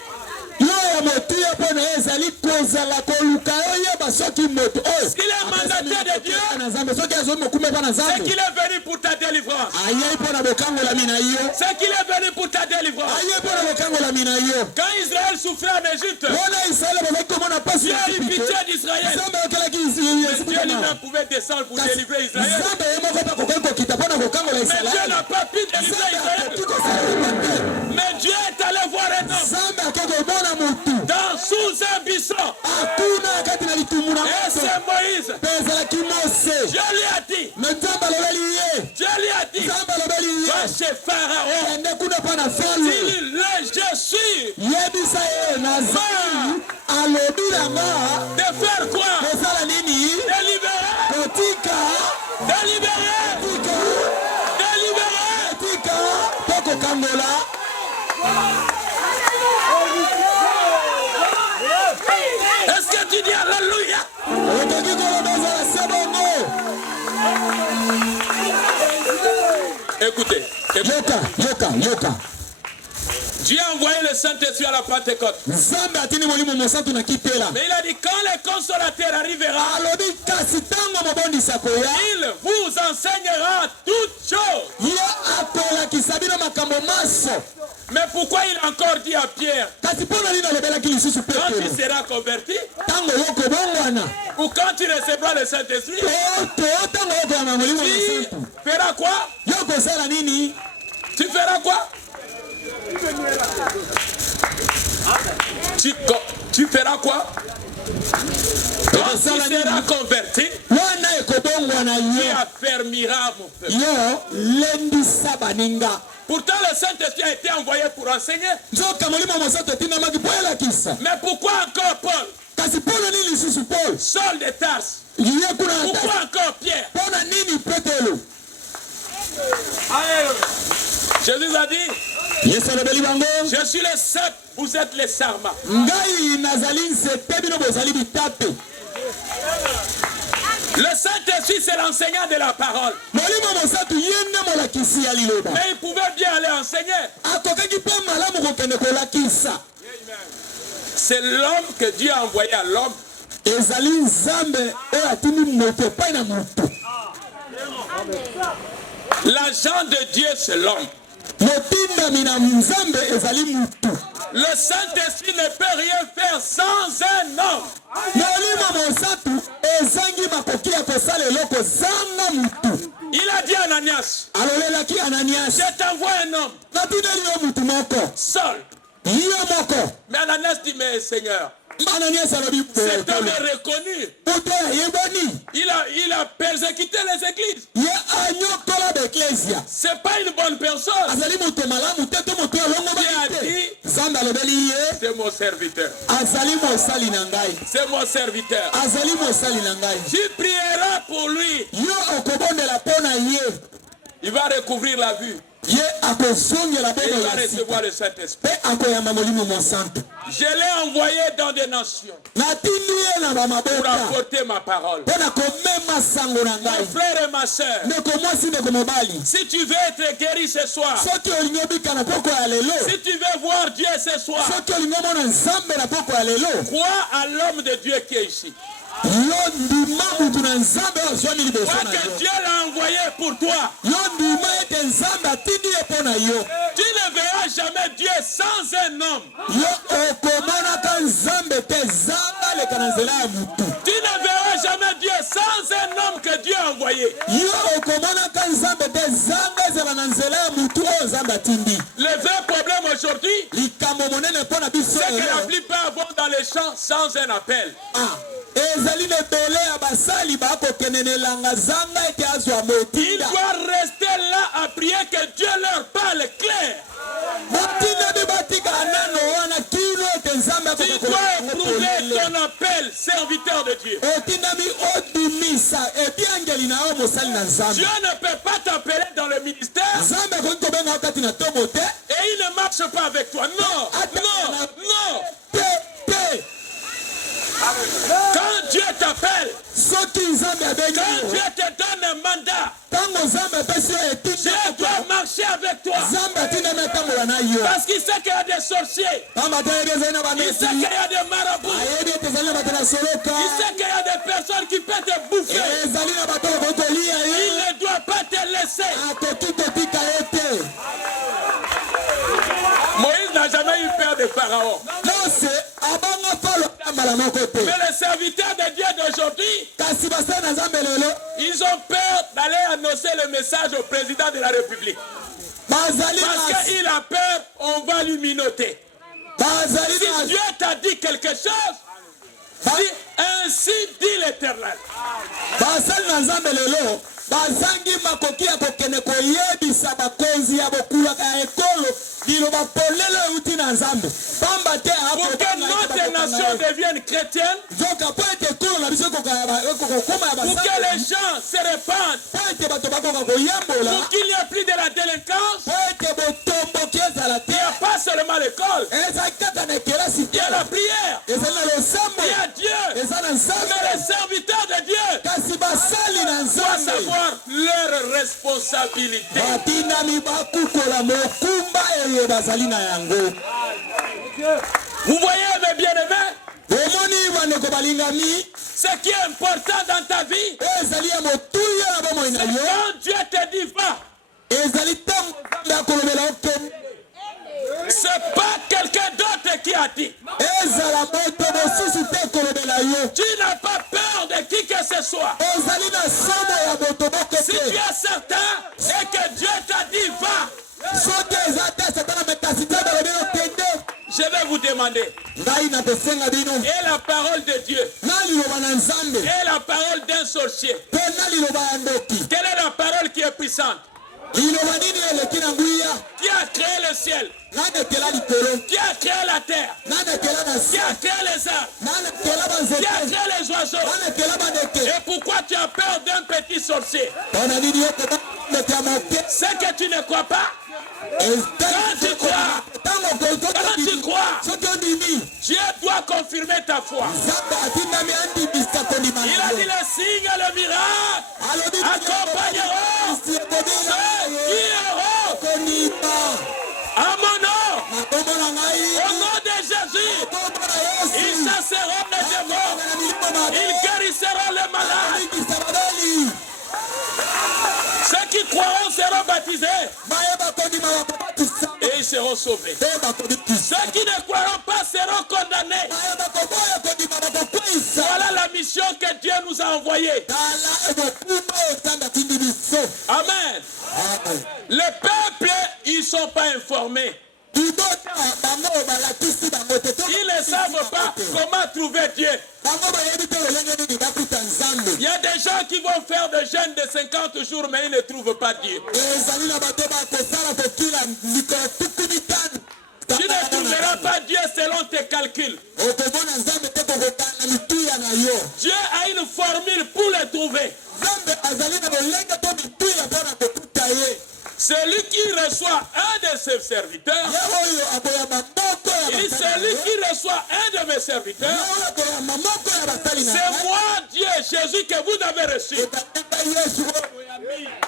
Yo ya motuya mpo na ye ezali kozala koluka oyeba soki moto oyo S'il est mandaté de Dieu, na Nzambe soki azwi mokume mpa na c'est Nzambe qu'il est venu pour ta délivrance. ayei mpo na bokangolami na yo. C'est qu'il est venu pour ta délivrance. Ayei mpo na bokangolami na yo. Quand Israël souffrait en Égypte, wana Israele bazali komona pasi Dieu ya a eu Ejipito. pitié d'Israël. Nzambe ayokelaki Mais Dieu lui-même pouvait descendre pour délivrer Israël. Nzambe ye moko mpe akoki kokita mpo na kokangola Mais Dieu Israele. n'a pas pu délivrer Nzambe akoki Israël. kosalema te. Mais Dieu est allé voir un homme Nzambe akoki komona motu sous un buisson. akuna na kati na litumbu na Et moto c'est Moïse. mpe ezalaki Mose. Dieu lui a dit. me Nzambe alobeli ye. Dieu lui a dit. Nzambe alobeli Va ye. chez Pharaon. ende kuna mpo na Faraon. Dis-le, je suis. Yebisa ye nazali alobi nanga De faire quoi? kosala nini Délibérer. kotika Délibérer. tika Délibérer. tika mpo kokangola. Est-ce que tu dis Alléluia? okoki koloba ezala se bongo. Écoutez, yoka Dieu a envoyé le Saint-Esprit à la Pentecôte. Nzambe atini molimo mosantu na kitela. Mais il a dit quand le consolateur arrivera, alobi kasi ntango mobondisa koya il vous enseignera toutes choses. ye akolakisa bino makambo maso. Mais pourquoi il a encore dit à Pierre, kasi mpo na nini alobelaki lisusu quand tu Petero seras converti, ntango yokobongwana ou quand tu recevras le Saint-Esprit, to ntango yokolanga molimo tu mosantu feras quoi? yokosala nini? Tu feras quoi? tu feras quoi? Quand tu seras converti, tu affermiras mon peuple. Pourtant, le Saint-Esprit a été envoyé pour enseigner. Mais pourquoi encore Paul? Saul de Tarse. Pourquoi encore Pierre? Jésus a dit, je suis le seul, vous êtes les sarmats. Le Saint-Esprit, c'est l'enseignant de la parole. Mais il pouvait bien aller enseigner. C'est l'homme que Dieu a envoyé à l'homme. L'agent de Dieu, c'est l'homme. Le Saint-Esprit ne peut rien faire sans un homme. Il a dit à Ananias, je t'envoie un homme. Seul. Mais Ananias dit, mais Seigneur, cet homme est reconnu. Il a persécuté les églises. C'est pas une bonne personne. Il a dit, c'est mon serviteur. C'est mon serviteur. Tu prieras pour lui. Il va recouvrir la vue. Et il va recevoir le Saint-Esprit. Je l'ai envoyé dans des nations pour apporter ma parole. Mon frère et ma soeur, si tu veux être guéri ce soir, si tu veux voir Dieu ce soir, crois à l'homme de Dieu qui est ici. Crois que Dieu l'a envoyé pour toi. Tu ne verras jamais Dieu sans un homme. Tu ne verras jamais Dieu sans un homme que Dieu a envoyé. Le vrai problème aujourd'hui, c'est que la plupart vont dans les champs sans un appel. Il doit rester là à prier que Dieu leur parle clair. Tu dois éprouver ton appel, serviteur de Dieu. Dieu ne peut pas t'appeler dans le ministère et il ne marche pas avec toi. Non, non, non. Quand Dieu t'appelle, quand Dieu te donne un mandat, Dieu doit marcher avec toi. Parce qu'il sait qu'il y a des sorciers. Il sait qu'il y a des marabouts. Il sait qu'il y a des personnes qui peuvent te bouffer. Il ne doit pas te laisser. Moïse n'a jamais eu peur de Pharaon. Mais les serviteurs de Dieu d'aujourd'hui, ils ont peur d'aller annoncer le message au président de la République. Parce qu'il a peur, on va lui minoter. Si Dieu t'a dit quelque chose, dis ainsi dit l'Éternel. Bazangi makoki ya kokene koyebisa bakonzi ya bokulaka ekolo liloba polele uti na nzambe pamba te hapo pour que notre nation devienne chrétienne, pour que les gens se répandent, pour qu'il n'y ait plus de la délinquance. Il n'y a pas seulement l'école, il y a la prière, il y a Dieu. Mais les serviteurs de Dieu doivent savoir leur responsabilité. Vous voyez mes bien-aimés, ce qui est important dans ta vie, c'est quand Dieu te dit va. C'est pas quelqu'un d'autre qui a dit. Tu n'as pas peur de qui que ce soit. Si tu es certain et que Dieu t'a dit va, je vais vous demander. demander. Et la parole de Dieu. Et la parole d'un sorcier. Quelle est la parole qui est puissante? Qui a créé le ciel? Qui a créé la terre? Qui a créé les arbres? Qui a créé les oiseaux? Et pourquoi tu as peur d'un petit sorcier? C'est que tu ne crois pas. Quand tu crois, Dieu doit confirmer ta foi. Il a dit le signe et le miracle accompagneront ceux qui iront à mon nom. Au nom de Jésus, ils chasseront les démons, ils guériront les malades. Ceux qui croiront seront baptisés et ils seront sauvés. Ceux qui ne croiront pas seront condamnés. Voilà la mission que Dieu nous a envoyée. Amen. Le peuple, ils ne sont pas informés. Ils ne savent pas comment trouver Dieu. Il y a des gens qui vont faire des jeûnes de 50 jours, mais ils ne trouvent pas Dieu. Tu ne trouveras pas Dieu selon tes calculs. Dieu a une formule pour le trouver. Celui qui reçoit un de ses serviteurs, et celui qui reçoit un de mes serviteurs, c'est moi, Dieu, Jésus, que vous avez reçu.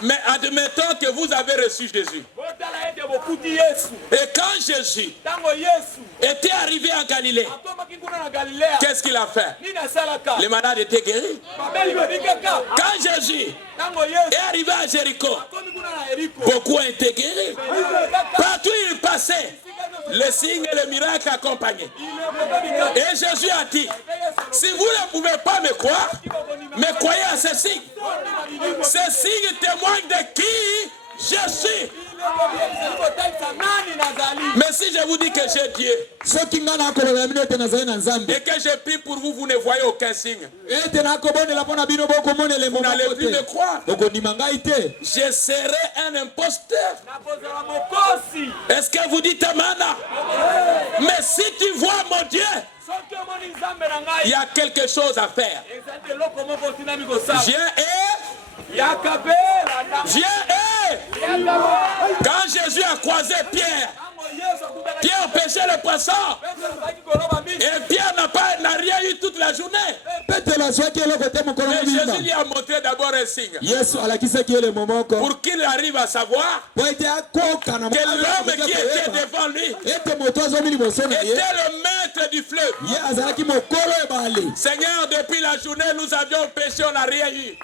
Mais admettons que vous avez reçu Jésus. Et quand Jésus était arrivé en Galilée, qu'est-ce qu'il a fait? Les malades étaient guéris. Quand Jésus est arrivé à Jéricho, beaucoup ont été guéris. Partout où il passait, le signe et le miracle accompagnaient. Et Jésus a dit, si vous ne pouvez pas me croire, mais croyez à ce signe. Ce signe témoigne de qui je suis. Mais si je vous dis que j'ai Dieu et que je prie pour vous, vous ne voyez aucun signe, vous n'allez plus me croire. Je serai un imposteur. Est-ce que vous dites Amen? Mais si tu vois mon Dieu, il y a quelque chose à faire. Viens et quand Jésus a croisé Pierre, Pierre pêchait le poisson et Pierre n'a rien eu toute la journée. Mais Jésus lui a montré d'abord un signe pour qu'il arrive à savoir que l'homme qui était devant lui était le maître du fleuve. Seigneur, depuis la journée nous avions pêché, on n'a rien eu.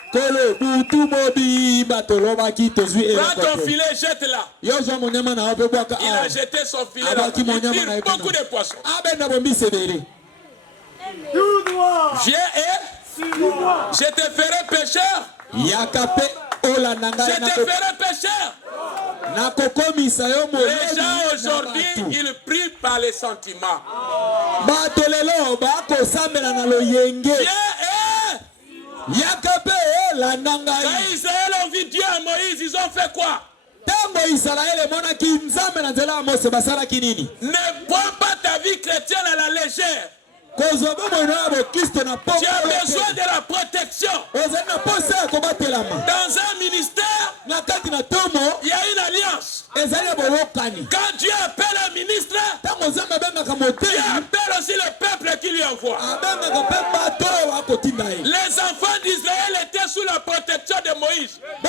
Prends ton filet, jette-la. Il a jeté son filet là. Il tire beaucoup de poissons. Viens et je te ferai pécheur. Je te ferai pécheur. Les gens aujourd'hui, ils prient par les sentiments. Quand Israël ont vu Dieu à Moïse, ils ont fait quoi? Ne prends pas ta vie chrétienne à la légère. Tu as besoin de la protection. Dans un ministère, il y a une alliance. Quand Dieu appelle un ministre, Dieu appelle aussi le peuple qui lui envoie. Les enfants d'Israël étaient sous la protection de Moïse. Je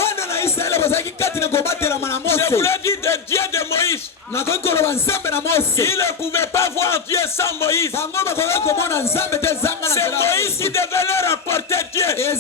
vous l'ai dit, de Dieu de Moïse. Ils ne pouvaient pas voir Dieu sans Moïse. C'est Moïse qui devait leur apporter Dieu. Et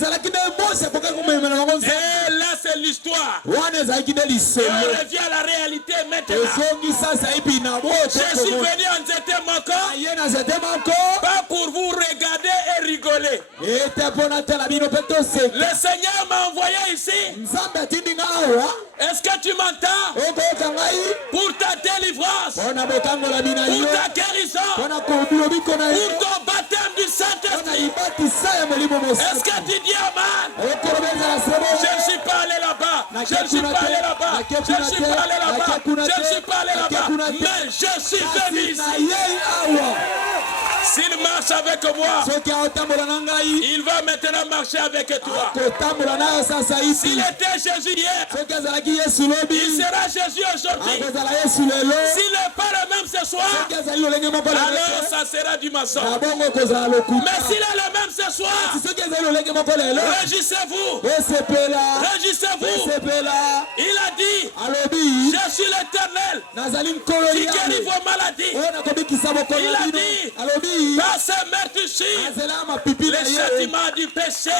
là, c'est lui l'histoire. Et wana ezalaki nde on lisolo revient à la réalité maintenant. ezongi sasa epi na Je suis venu en Nzete Moko, ye na nzete moko pas pour vous regarder et rigoler. ete mpo natala bino mpe toseka Le Seigneur m'a envoyé ici. nzambe atindi nga awa Est-ce que tu m'entends? okoyoka ngai Pour ta délivrance, mpo na bokangola bina pour yo ta guérison, mpo na kolobiko na yo pour ton baptême du mpo na Saint-Esprit. libatisa ya molimo Est-ce que mosantu tu dis Amen? okoloba ezala sebo Je ne suis pas allé là-bas. Je ne suis pas allé là-bas. Je ne suis pas allé là-bas. Je ne suis pas allé là-bas. Mais je suis venu kasi ici. na yei awa S'il marche avec moi, soki aotambola na ngai il va maintenant marcher avec toi. kotambola na yo sasa S'il iti était Jésus hier, soki azalaki yesu il lobi sera Jésus aujourd'hui. akozala yesu lelo S'il n'est pas le même ce soir, soki azali lolenge moko alors lelo ça sera du maçon. na bongo kozala lokuta Mais s'il est le même ce soir, soki ezali lolenge moko lelo réjouissez-vous. osepela Réjouissez-vous. osepela Il a dit, alobi je suis l'Éternel nazali nkolo qui guérit yawe vos maladies. oyo nakobikisa bokolo Il a na bino dit, alobi par ses meurtrissures, azela mapipi na le ye châtiment du péché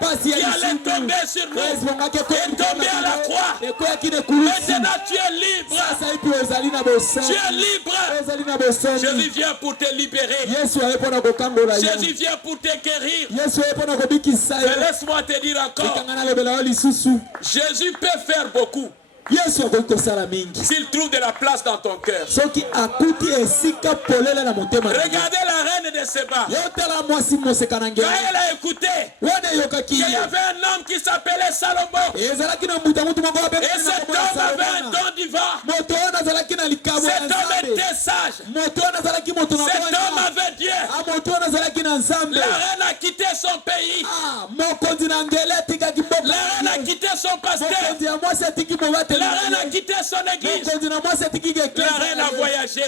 pasi ya qui allait lisumu tomber sur nous esibongaki est tombé à la croix. ekoyaki na ekulusi Maintenant tu es libre. sasa ipi ozali na Tu bosantu es libre. ozali na bosantu Jésus vient pour te libérer. yesu aye mpo na kokangola yo Jésus vient pour te guérir. yesu aye mpo na kobikisa yo Mais laisse-moi te dire encore, ekanga nalobela yo lisusu Jésus peut faire beaucoup yesu akoki kosala mingi s'il trouve de la place dans ton cœur. soki akuti esika polele na motema na yo. Regardez la reine de Séba. yo tala mwasi moseka na Quand ngeli elle a écouté wana eyokaki qu'il y avait un homme qui s'appelait Salomon, ezalaki na mutu mutu moko et cet homme avait un don divin. moto wana azalaki na likabo ya Cet homme nzambe était sage. moto wana azalaki moto na Cet homme bwana avait Dieu. moto wana azalaki na nzambe La reine a quitté son pays. mokonzi na ngeli atikaki La reine a quitté son pasteur. mokonzi ya mwasi atiki mobateli La reine a quitté son église. mokonzi na mwasi atiki La reine a voyagé.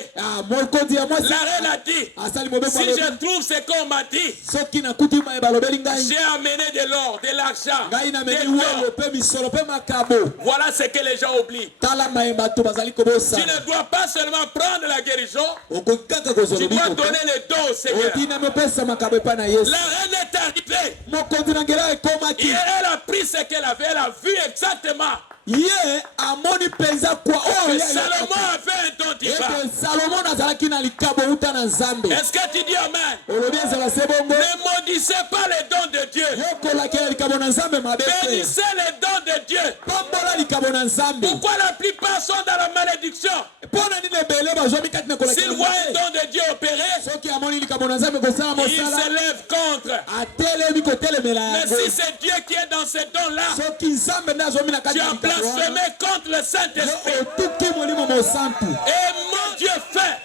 mokonzi ya mwasi La reine a dit, asali mobembo si je trouve ce qu'on m'a dit, soki nakuti balobeli ngai j'ai amené de l'or, de l'argent, ngai namemi des welo corps. mpe misolo mpe makabo Voilà ce que les gens oublient. tala mayemba bato bazali Tu kobosana ne dois pas seulement prendre la guérison, okoki kaka kozwa tu dois lobiko donner les dons au Seigneur. otina mopesa makabo epai na yesu La reine est arrivée mokonzi na ngela et ekomaki elle a pris ce qu'elle avait, elle a vu exactement ye amoni mpenza kwa que oyo Salomon avait un don divin. ete salomo azalaki na likabo uta na nzambe Est-ce que tu dis Amen? olobi ezala se bongo Ne maudissez pas les dons de Dieu. yokolaki ya likabo na nzambe mabe te Bénissez les dons de Dieu. pambola likabo na nzambe Pourquoi la plupart sont dans la malédiction? mpo na nini ebele bazwami kati na kolaki S'il voit un don de Dieu opérer, soki amoni likabo na nzambe kosala il mosala se lève contre. atelemi kotelemela Mais yango si c'est Dieu qui est dans ces dons-là, soki nzambe nde azwami na kati tu ya as likabo blasphémé wana contre le Saint-Esprit. otuki molimo mosantu Et mon Dieu fait.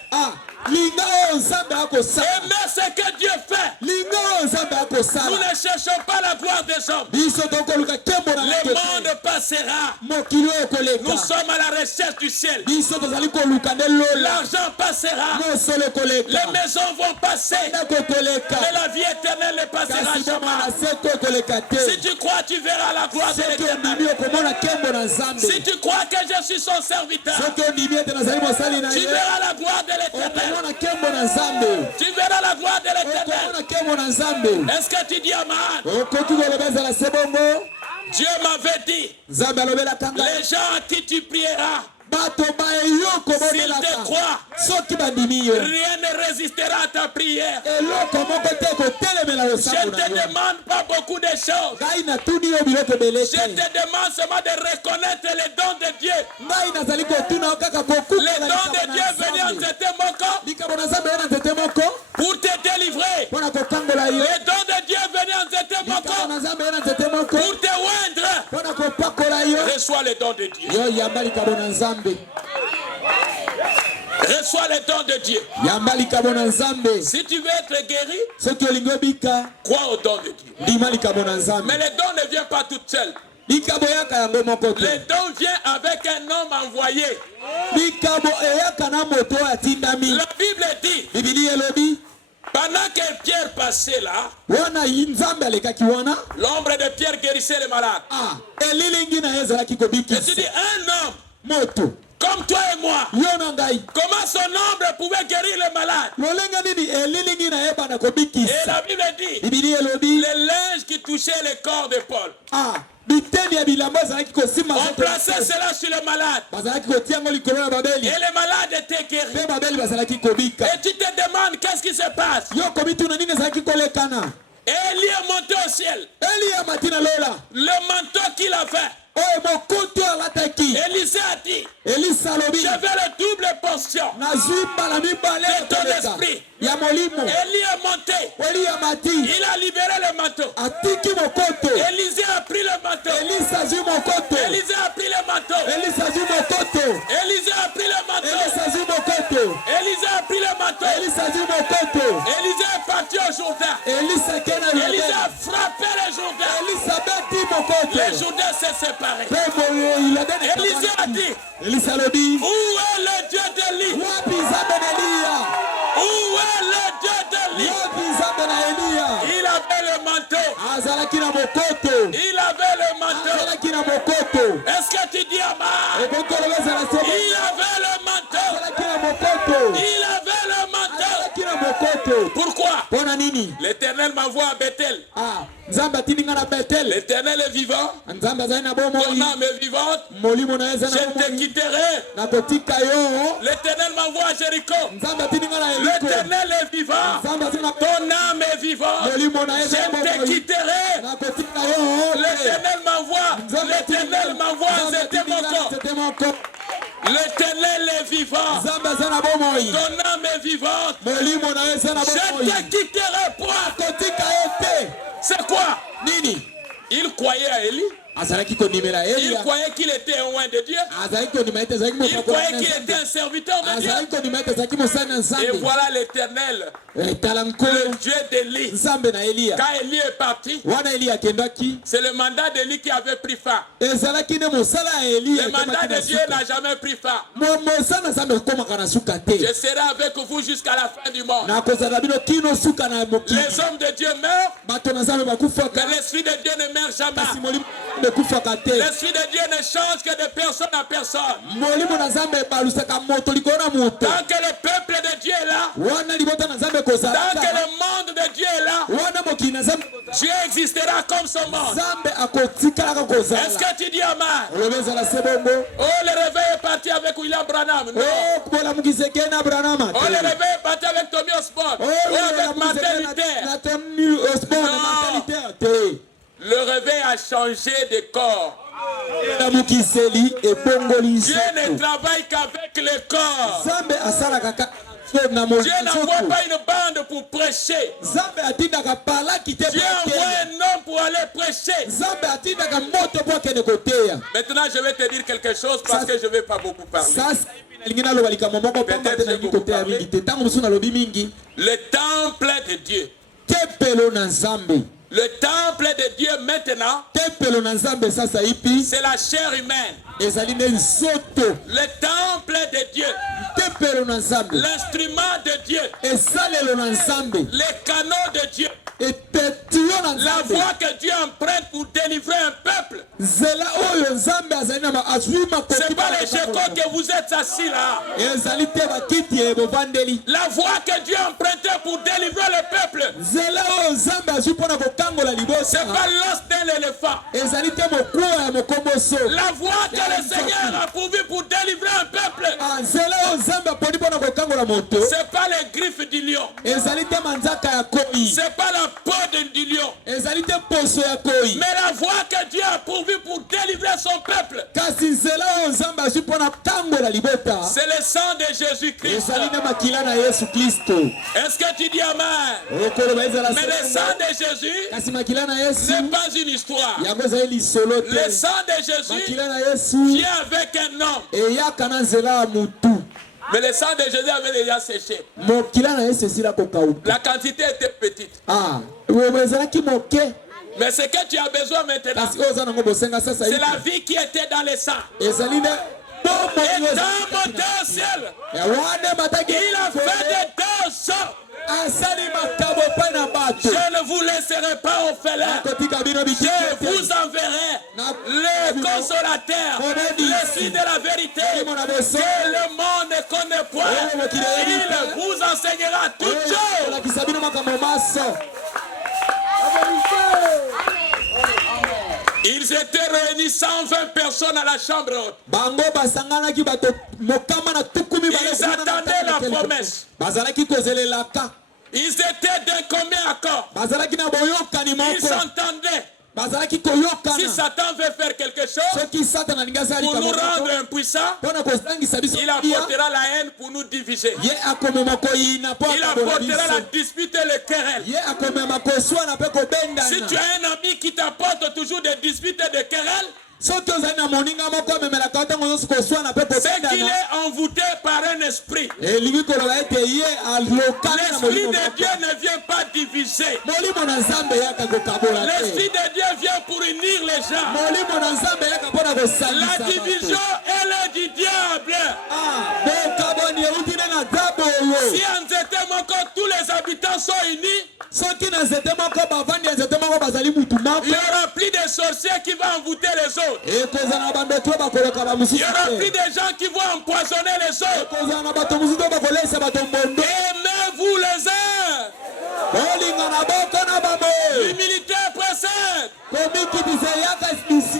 linga oyo nzambe akosala Aimez ce que Dieu fait. linga oyo nzambe Nous akosala ne cherchons pas la gloire des hommes. biso tokoluka nkembo na Le moto monde passera. mokili oyo Nous koleka sommes à la recherche du ciel. biso tozali koluka nde lola L'argent passera. mosolo koleka Les maisons vont passer. ndako koleka Mais la vie éternelle ne passera kasi bomona jamais. se to koleka te Si tu crois, tu verras la gloire de soki ondimi l'éternel. okomona nkembo na nzambe Si tu crois que je suis son serviteur, soki ondimi ete nazali mosali na tu ye verras la gloire de l'éternel. okomona nkembo na nzambe Tu verras la gloire de l'éternel. okomona nkembo na nzambe Est-ce que tu dis Amen? okoki koloba ezala se bongo Dieu m'avait dit, nzambe alobelaka ngai les gens à qui tu prieras, bato bayo s'ils te kobonelaka croient, soki bandimi yo rien ne résistera à ta prière. eloko moko te kotelemela Je losambo ne na te yo demande pas beaucoup de choses. ngai natuni yo biloko ebele Je te te demande seulement de reconnaître les dons de Dieu. ngai nazali kotuna yo kaka Les kokutela dons de Dieu venus en nzambe Nzete Moko likambo na nzambe ye na nzete moko pour te délivrer. mpo na kokangola yo Les dons de Dieu venus en Nzete likambo Moko na nzambe ye na nzete moko pour te oindre. mpo na kopakola yo Reçois les dons de Dieu. yo yamba likambo na nzambe Reçois les dons de Dieu. yamba likambo na nzambe Si tu veux être guéri, soki olingi obika crois aux dons de Dieu. ndima likambo na nzambe Mais les dons ne viennent pas toutes seules. likambo eyaka yango moko te Les dons viennent avec un homme envoyé. likambo eyaka na moto oyo atindami La Bible dit, bibili elobi pendant que Pierre passait là, wana nzambe alekaki wana l'ombre de Pierre guérissait les malades. elilingi na ye ezalaki Et tu kobikisa dis, un homme moto comme toi et moi. yo na ngai Comment son ombre pouvait guérir le malade? lolenga nini elilingi na yeba na Et kobikisa la Bible dit, bibili elobi les linges qui touchaient le corps de Paul, ah biteni ya bilamba ezalaki kosimba on plaçait cela sur le malade. bazalaki kotia yango likolo ya babeli Et le malade était guéri. mpe babeli bazalaki kobika Et tu te demandes qu'est-ce qui se passe? yo komituna nini ezalaki kolekana Et Élie est monté au ciel. eli ya matina lola Le manteau qu'il a fait, oyo mokutu alataki Élisée a dit, elisa alobi je veux le double portion. nazwi mbala mibale ya ton koleka esprit. ya molimo Élie est monté. eli ya mati Il a libéré le manteau. atiki mokoto Élisée a pris le manteau. elisa azwi mokoto Élisée a pris le manteau. elisa azwi mokoto Élisée a pris le manteau. elisa azwi mokoto Élisée a pris le manteau. elisa azwi mokoto Élisée est parti au Jourdain. elisa kena Élisée Jourdain a frappé le Jourdain. elisa beti mokoto Le Jourdain s'est séparé. mpe boye iladeni Élisée a dit, elisa alobi où est le Dieu d'Élie? wapi nzambe na eliya Où est le Dieu d'Élie? wapi nzambe na eliya Il avait le manteau. azalaki na mokoto Il avait le manteau. azalaki na mokoto Est-ce que tu dis Amen? ekokoloba ezala se Il avait le manteau. azalaki na mokoto Il avait le manteau. azalaki na mokoto Pourquoi? mpona nini L'Éternel m'envoie à Bethel. ah nzambe atindi nga na betel L'Éternel est vivant. nzambe azali na Ton bomoi âme est vivante. molimo na ye eza Je na ne te bomoi quitterai. nakotika yo L'Éternel m'envoie à Jéricho. nzambe atindi nga na yeriko L'Éternel est vivant. nzambe azali na Ton âme est vivante. molimo na ye Je eza na ne te bomoi quitterai. nakotika yo L'Éternel m'envoie. L'Éternel m'envoie. C'était mon corps. c'était mon corps L'Éternel est vivant. nzambe aza na bomoi Ton âme est vivante. molimo na ye eza na Je bomoi ne te quitterai point. kotika yo te C'est quoi? nini Il croyait à Élie. azalaki kondimela Il eliya croyait qu'il était un oint de Dieu. azalaki kondima ete azalaki Il croyait qu'il mosakola était un serviteur de Dieu. azalaki kondima ete azalaki mosali na Et nzambe voilà l'Éternel, tala le nkolo Dieu d'Élie. nzambe na eliya Quand Élie est parti, wana eliya akendaki c'est le mandat d'Élie qui avait pris fin. ezalaki nde mosala ya eliya Le mandat de Dieu n'a jamais pris fin. mosala na nzambe ekomaka na suka te Je serai avec vous jusqu'à la fin du monde. nakozala bino kino suka na mokili Les hommes de Dieu meurent, bato na nzambe bakufaka mais l'Esprit de Dieu ne meurt kasi jamais. molimo ekufaka te L'Esprit de Dieu ne change que de personne à personne. molimo na nzambe ebalusaka moto likolo na moto Tant que le peuple de Dieu est là, wana libota na nzambe tant que ekozalaka le monde de Dieu est là, wana mokili na nzambe Dieu existera comme son monde. nzambe akotikalaka kozala Est-ce que tu dis Amen? olobi ezala se bongo Oh, le réveil est parti avec William Branham. Non. bolamukisa eke na branama Oh, le réveil est parti avec Tommy Osborne. Oh, avec Martin Luther. na toni osborne Non. mentalité te Le réveil a changé de corps. namukiseli ebongoli Dieu ne nzoto travaille qu'avec le corps. nzambe asalaka kaka na Dieu n'envoie pas une bande pour prêcher. nzambe atindaka palaki te Dieu envoie un homme pour aller prêcher. nzambe atindaka moto po akende koteya Maintenant, je vais te dire quelque chose parce que je ne vais pas beaucoup parler. sasa nalingi naloba likambo moko pamba te nalingi koteya mingi te ntango mosusu nalobi mingi Le temple de Dieu. tempelo na nzambe Le temple de Dieu maintenant, tempelo na nzambe sasa ipi c'est la chair humaine. ezali nde nzoto Le temple de Dieu, tempelo na nzambe l'instrument de Dieu, esalelo na nzambe les canaux de Dieu, etetio na la nzambe voie que Dieu emprunte pour délivrer un peuple. nzela oyo nzambe azali na azwi C'est pas les Jécos que vous êtes assis là. ezali te bakiti ya bovandeli La voie que Dieu empruntait pour délivrer le peuple, nzela oyo nzambe azwi mpona kokangola liboso c'est pas l'os d'un éléphant. ezali te mokuwa ya mokomboso La voie que le Seigneur a pourvu pour délivrer un peuple, nzela oyo nzambe aponi mpona kokangola moto c'est pas les griffes du lion. ezali te manzaka ya koi C'est pas la peau du lion. ezali te poso ya koi Mais la voie que Dieu a pourvu pour délivrer son peuple, kasi nzela oyo nzambe azwi mpona kangola libota c'est le sang de Jésus-Christ. ezali nde makila na yesu kristo Est-ce que tu dis Amen? okoloba ezala Mais le sang de Jésus kasi makila na yesu n'est pas une histoire. yango ezali lisolo Le te sang de Jésus makila na yesu vient avec un homme. eyaka na nzela ya motu Mais le sang de Jésus avait déjà séché. mokila na yesu esila kokauka La quantité était petite. ezalaki moke Mais ce que tu as besoin maintenant, kasi oyo oza nango bosenga sasa c'est la vie qui était dans le sang. ezali nde Et dans mon ciel, wana mataki il a fait des deux sorts. asali makambo mpe na bato Je ne vous laisserai pas orphelins. kotika bino Je vous enverrai le consolateur, l'esprit de la vérité, qui Il vous enseignera toutes choses. Ils étaient réunis 120 personnes à la chambre haute. Ils attendaient la promesse. Ils étaient d'un commun accord. Ils s'entendaient. Si Satan veut faire quelque chose pour nous rendre impuissants, il apportera la haine pour nous diviser. Il apportera la dispute et le querelle. Si tu as un ami qui t'apporte toujours des disputes et des querelles, c'est qu'il est envoûté par un esprit. L'esprit de Dieu ne vient pas diviser. L'esprit de Dieu vient pour unir les gens. La division, elle est du diable. Si en Zetemoko tous les habitants sont unis, il y aura plus de sorciers qui vont envoûter les autres. Il y aura plus de gens qui vont empoisonner les autres. Aimez-vous les uns. L'humilité précède.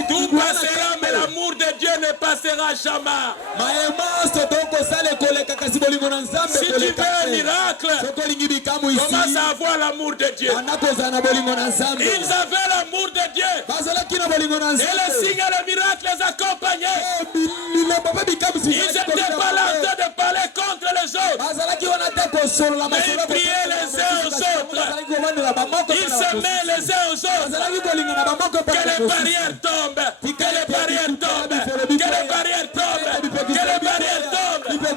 Tout passera, mais l'amour de Dieu ne passera jamais. Si tu veux un miracle, commence à avoir l'amour de Dieu. Ils avaient l'amour de Dieu. Et les signes et les miracles les accompagnaient. Ils n'étaient pas là en train de parler contre les autres. Mais ils priaient les uns aux autres. Ils s'aimaient les uns aux autres. Que les barrières tombent. Que les barrières tombent. Que les barrières tombent. Que les barrières tombent. Et que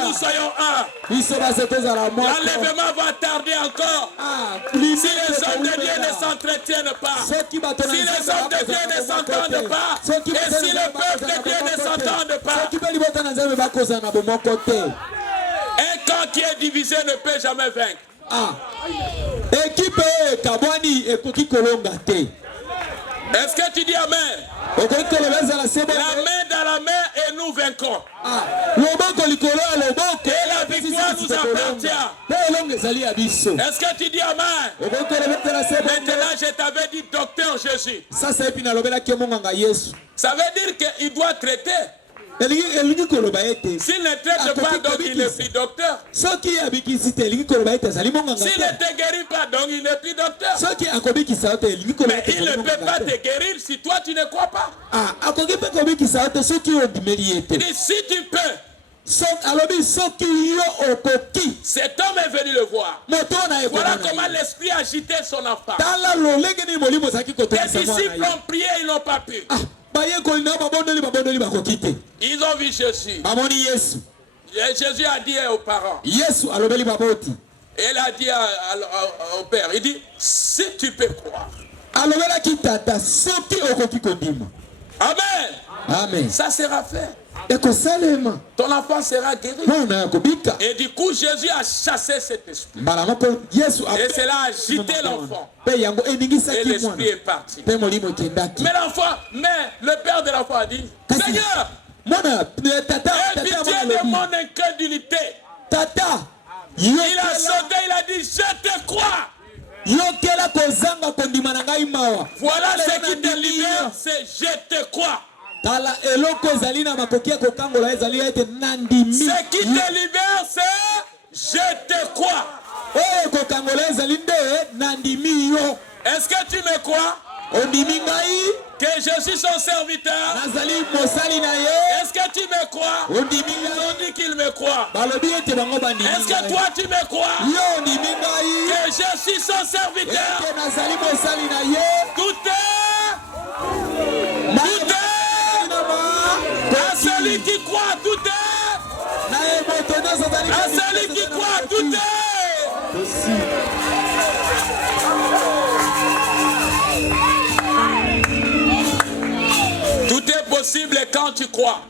nous soyons un. L'enlèvement va tarder encore. Si les hommes de Dieu ne s'entretiennent pas. Si les hommes de Dieu ne s'entendent pas. Et si le peuple de Dieu ne s'entende pas. Un camp qui est divisé ne peut jamais vaincre. Est-ce que tu dis amen? La main dans la main et nous vaincrons. Et la victoire nous appartient. Est-ce que tu dis amen? Maintenant je t'avais dit docteur Jésus. Ça veut dire qu'il doit traiter. S'il ne traite pas, donc il n'est plus docteur. S'il ne te guérit pas, donc il n'est plus docteur. Mais il ne peut pas te guérir si toi tu ne crois pas. Il dit si tu peux. Cet homme est venu le voir. Voilà comment l'esprit a agité son enfant. Les disciples ont prié, ils n'ont pas pu. Ils ont vu Jésus. Et Jésus a dit aux parents. Il a dit au père. Il dit si tu peux croire. Amen. Amen. Ça sera fait. Ton enfant sera guéri. Et du coup, Jésus a chassé cet esprit. Et cela a agité l'enfant. Et l'esprit est parti. Mais l'enfant, le père de l'enfant a dit, Seigneur, aie pitié de mon incrédulité. Il a sauté, il a dit, je te crois. Voilà ce qui te libère, c'est je te crois. Ce qui te libère, c'est je te crois. Est-ce que tu me crois? Que je suis son serviteur. Est-ce que tu me crois? Ils ont dit qu'ils me croient. Est-ce que toi tu me crois? Que je suis son serviteur. Tout est. À celui qui croit, tout est. À celui qui croit, tout est. Tout est possible quand tu crois.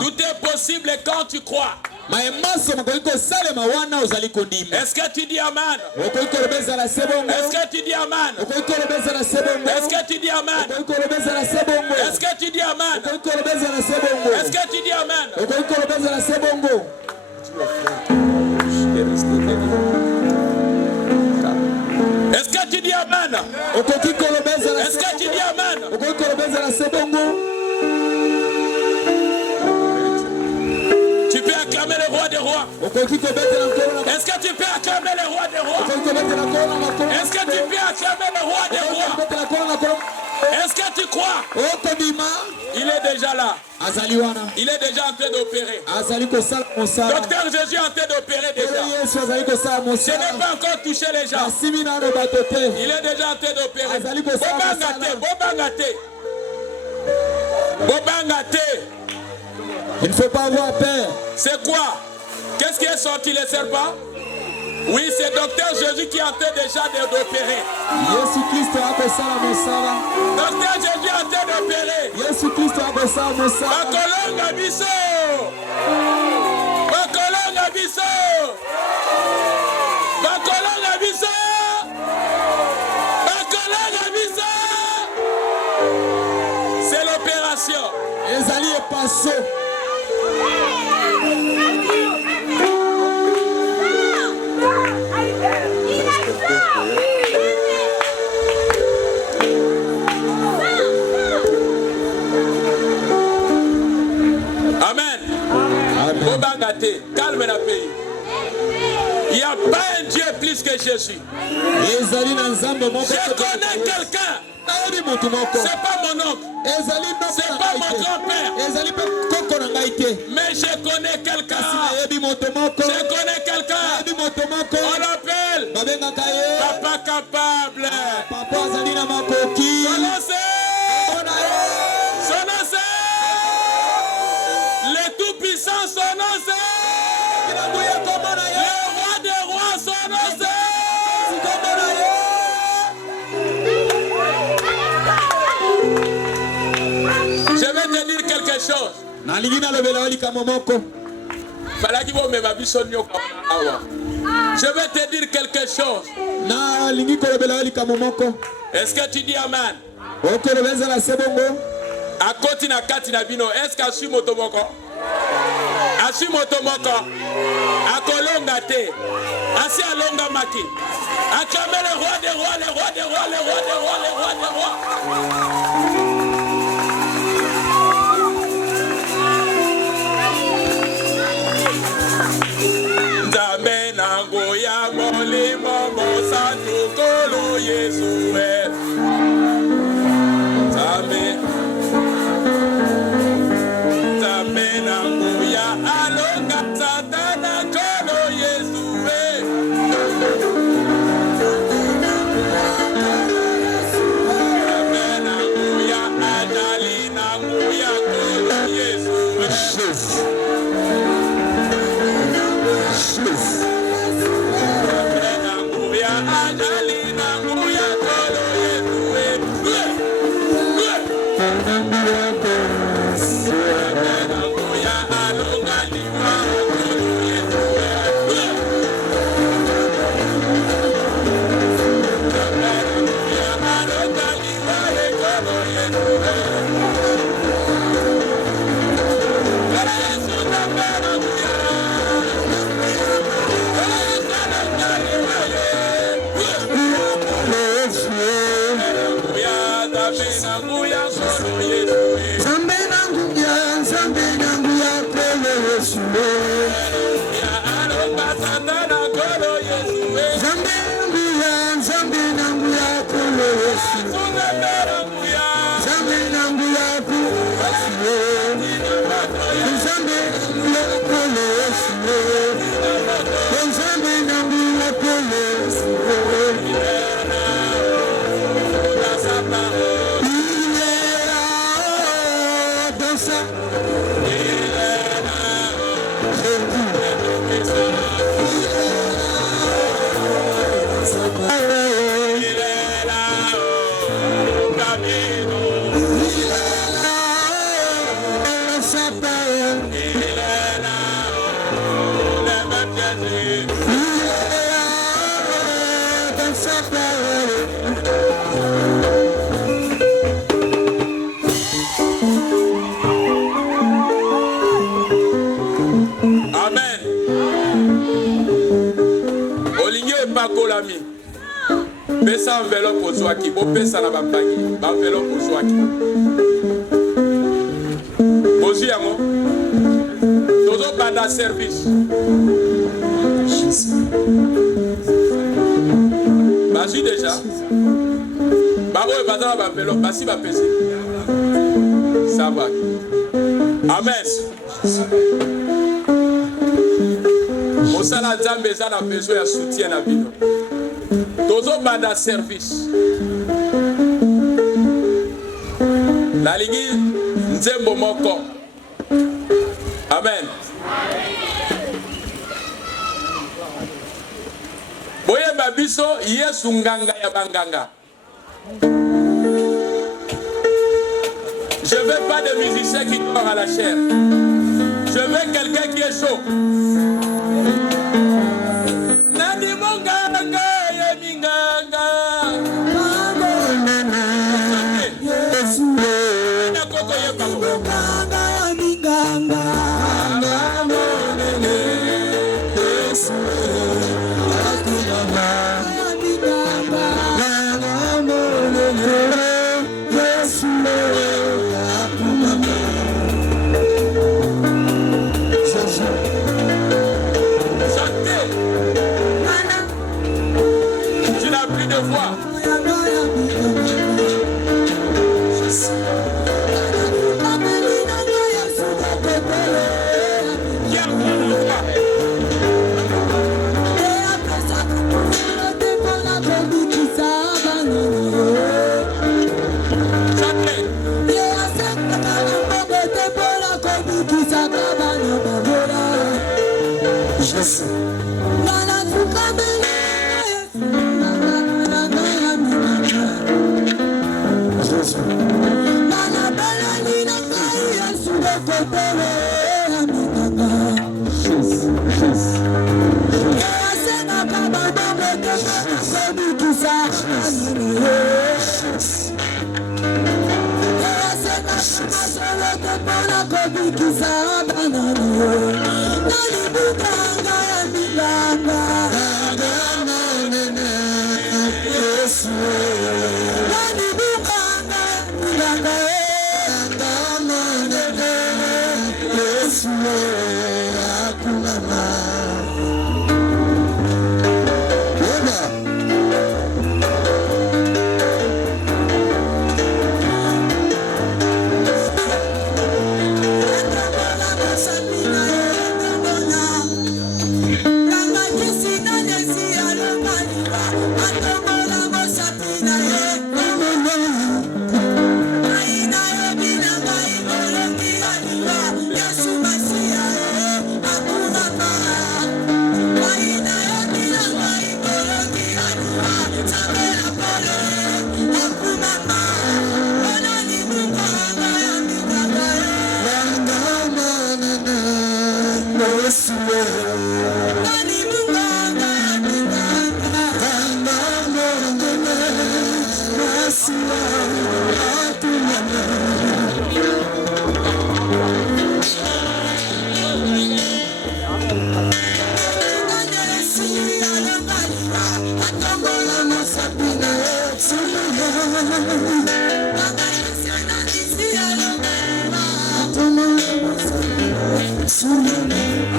Tout est possible quand tu crois. Est-ce que tu dis amen? Est-ce que tu dis amen? Est-ce que tu dis amen? Est-ce que tu tu dis amen? Est-ce Est-ce que tu dis amen? Est-ce que tu dis amen? Est-ce que tu dis amen? Tu peux acclamer le roi des rois. Est-ce que tu peux acclamer le roi des rois? Est-ce que tu peux acclamer le roi des rois? Est-ce que tu crois? Il est déjà là. Il est déjà en train d'opérer. Docteur Jésus est en train d'opérer déjà. Ce n'est pas encore touché les gens. Il est déjà en train d'opérer. Bobangate. Il ne faut pas avoir peur. C'est quoi? Qu'est-ce qui est sorti, le serpent? Oui, c'est docteur Jésus qui est en train déjà d'opérer. Docteur Jésus est en train d'opérer. Bakolonga biso. Bakolonga biso. Bakolonga biso. Bakolonga biso. C'est l'opération. Ezali est passé. Amen. Calme la pays. Il n'y a pas un Dieu plus que Jésus. Je connais quelqu'un. C'est pas mon oncle. C'est pas mon grand-père. Mais je connais quelqu'un. Je connais quelqu'un. On l'appelle Papa capable. Son nom c'est le tout-puissant, son nom c'est le roi des rois, son nom c'est. Je vais te dire quelque chose. Je vais te dire quelque chose. Est-ce que tu dis amen? Akoti na kati na bino. Est-ce que assume motomoko? Assume motomoko. Akolonga te. Asi alonga maki. Acclamez le roi des rois, le roi des rois, le roi des rois, le roi des rois. Nzambe nango ya molimo mosantu kolo Yesue. Nzambe nango ya alonga satana kolo Yesue. Pesa enveloppe ozwaki, bopesa na bapaki, ba enveloppe ozwaki. Bozwi yango. Tozo banda service. Bazwi déjà. Baoye bazala ba enveloppe, basi bapesi. Ça va. Amen. Mosala Nzambe eza na besoin ya soutien na bino. Tozo banda service. Nalingi nzembo moko. Amen. Boyeba biso Yesu nganga ya banganga. Je veux pas de musicien qui dort à la chair. Je veux quelqu'un qui est chaud. Nani monganga ya minganga. Yesu. Na koko ye babo. Monganga ya minganga. Yesu.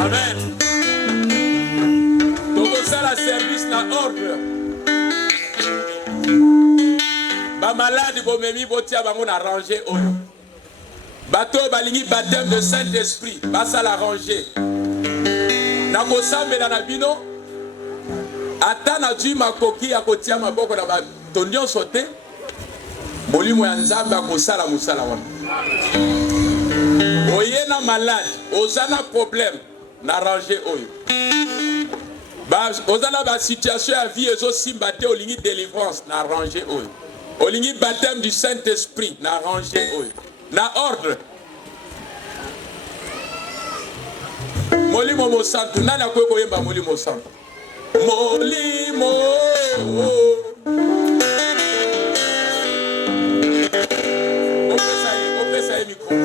Amen. Tokosala service na ordre. Ba malade bomemi botia bango na ranger oyo. Bato balingi baptême de Saint-Esprit, basala ranger. Na kosambela na bino ata na dju makoki ya kotia maboko na bato nyonso te. Molimo ya Nzambe akosala musala wana. Oyena malade, ozana problème na ranger oyo. Ozana ba situation ya vie ezo simba te olingi délivrance na ranger oyo. Olingi baptême du Saint-Esprit na ranger oyo. Na ordre. Molimo mo santu nani akoye koyemba molimo santu. Molimo Opesa ye micro.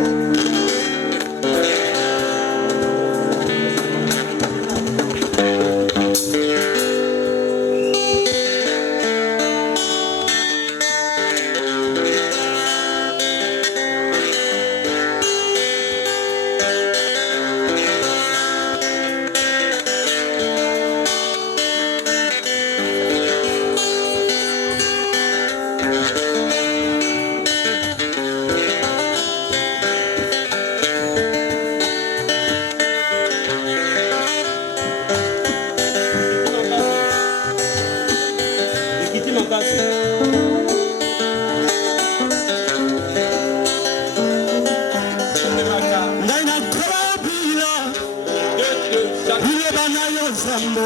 makambo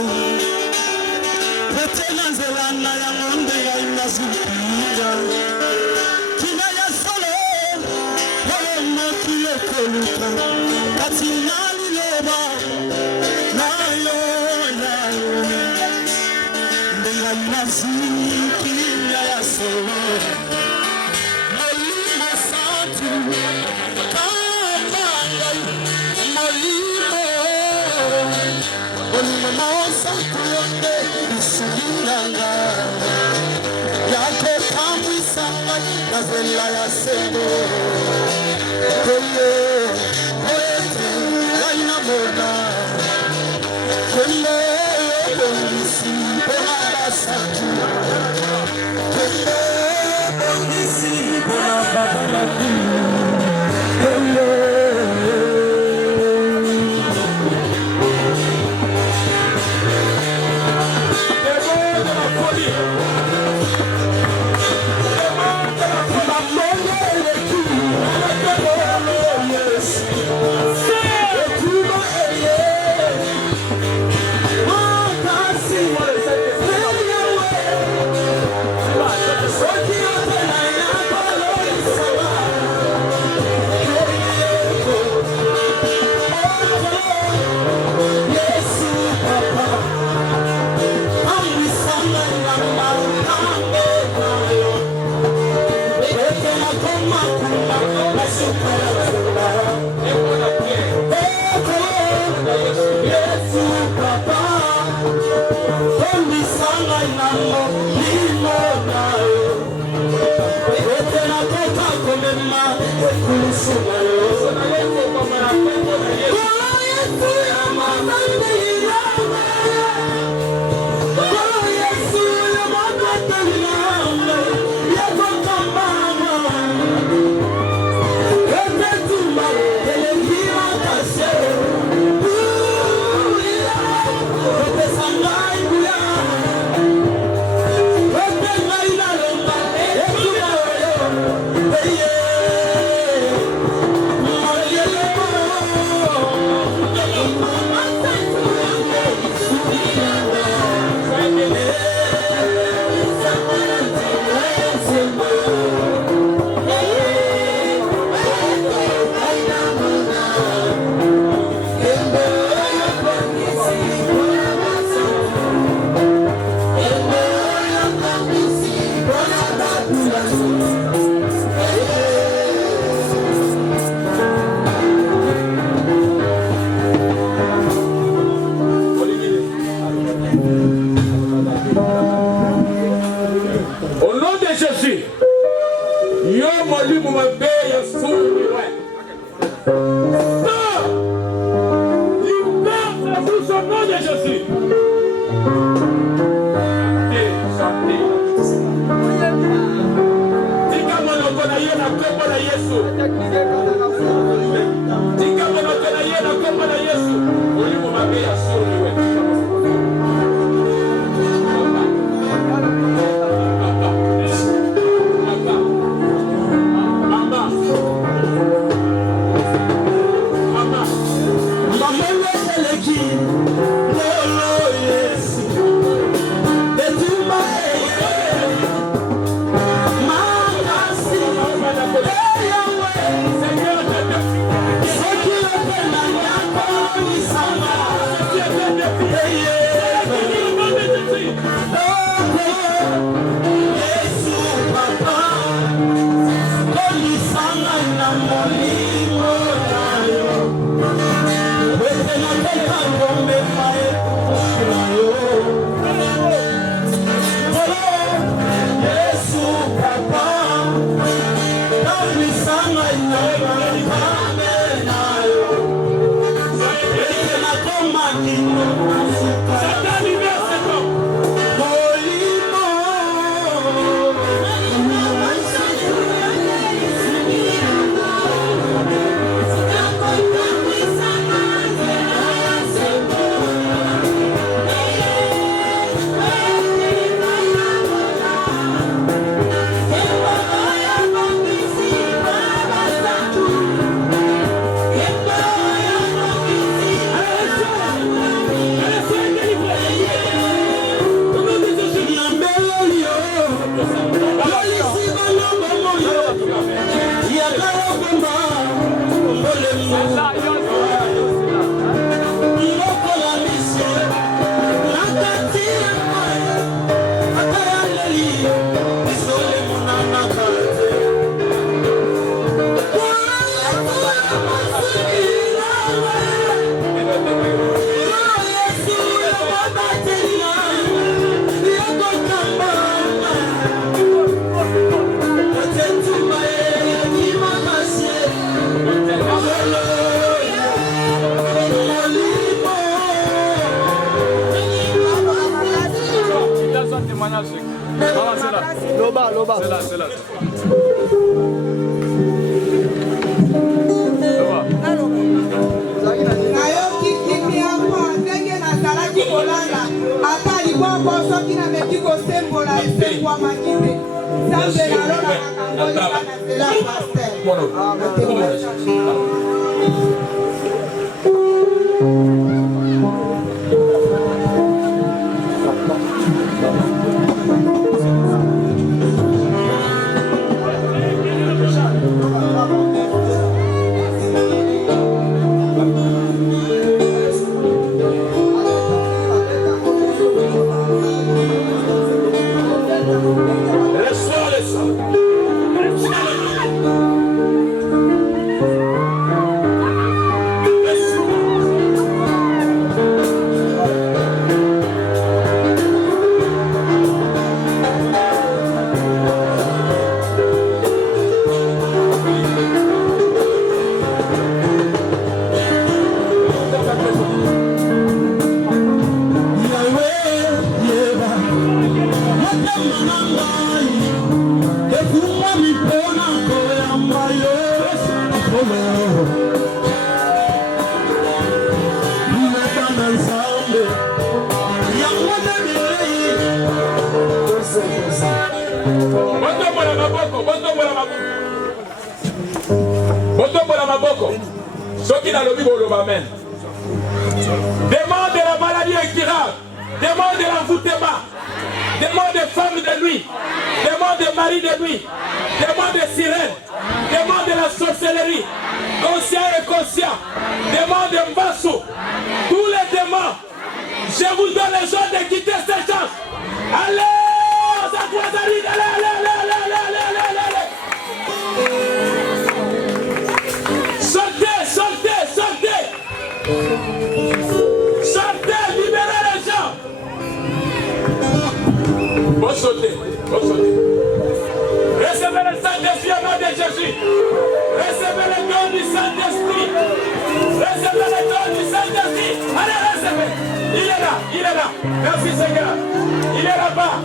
pete na nzela na yango ndenga inazupira kina ya solo oyo mokili ekoluka kati na liloba na yo ndenga inazupira ya solo molimo santu Olimosa kuyonde usulinganga Yako kamwisanga Nazela ya sendo Kole Oete Laina mona Kole Bongisi Bonabasatu Kole Bongisi Bonabasatu Kole Loba. C'est là. Demande de la maladie incurable, demande de l'envoûtement, demande de femmes de nuit, demande de mari de nuit, demande de sirène, demande de la sorcellerie, conscient et conscient, demande de mbassou, tous les démons. Je vous donne les gens de quitter cette chance. Allez, allez. Sortez, libérez les gens. Bon sauter. Recevez le Saint-Esprit au nom de Jésus. Recevez le don du Saint-Esprit. Recevez le don du Saint-Esprit. Allez, recevez. Il est là. Merci Seigneur. Il est là-bas.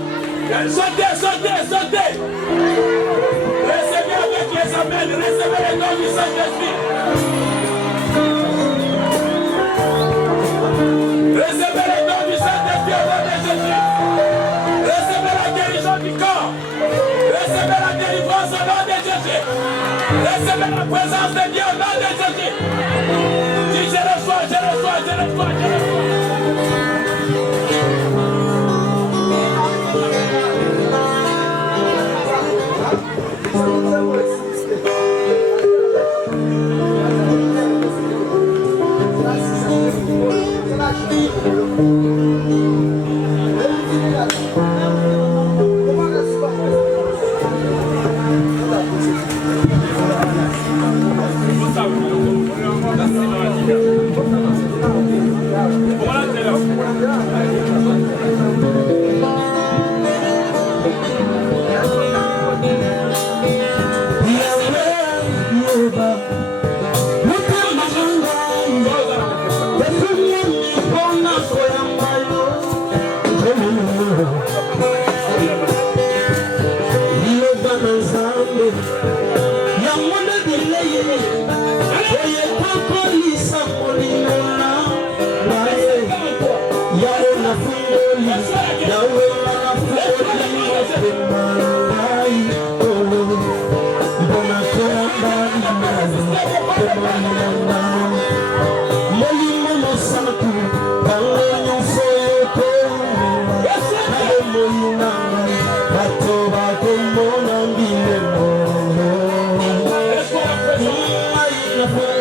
Sautez. Recevez avec les amens. Recevez le don du Saint-Esprit. Recevez le don du Saint-Esprit au nom de Jésus. Recevez la guérison du corps. Recevez la délivrance au nom de Jésus. Recevez la présence de Dieu au nom de Jésus. Dis je reçois.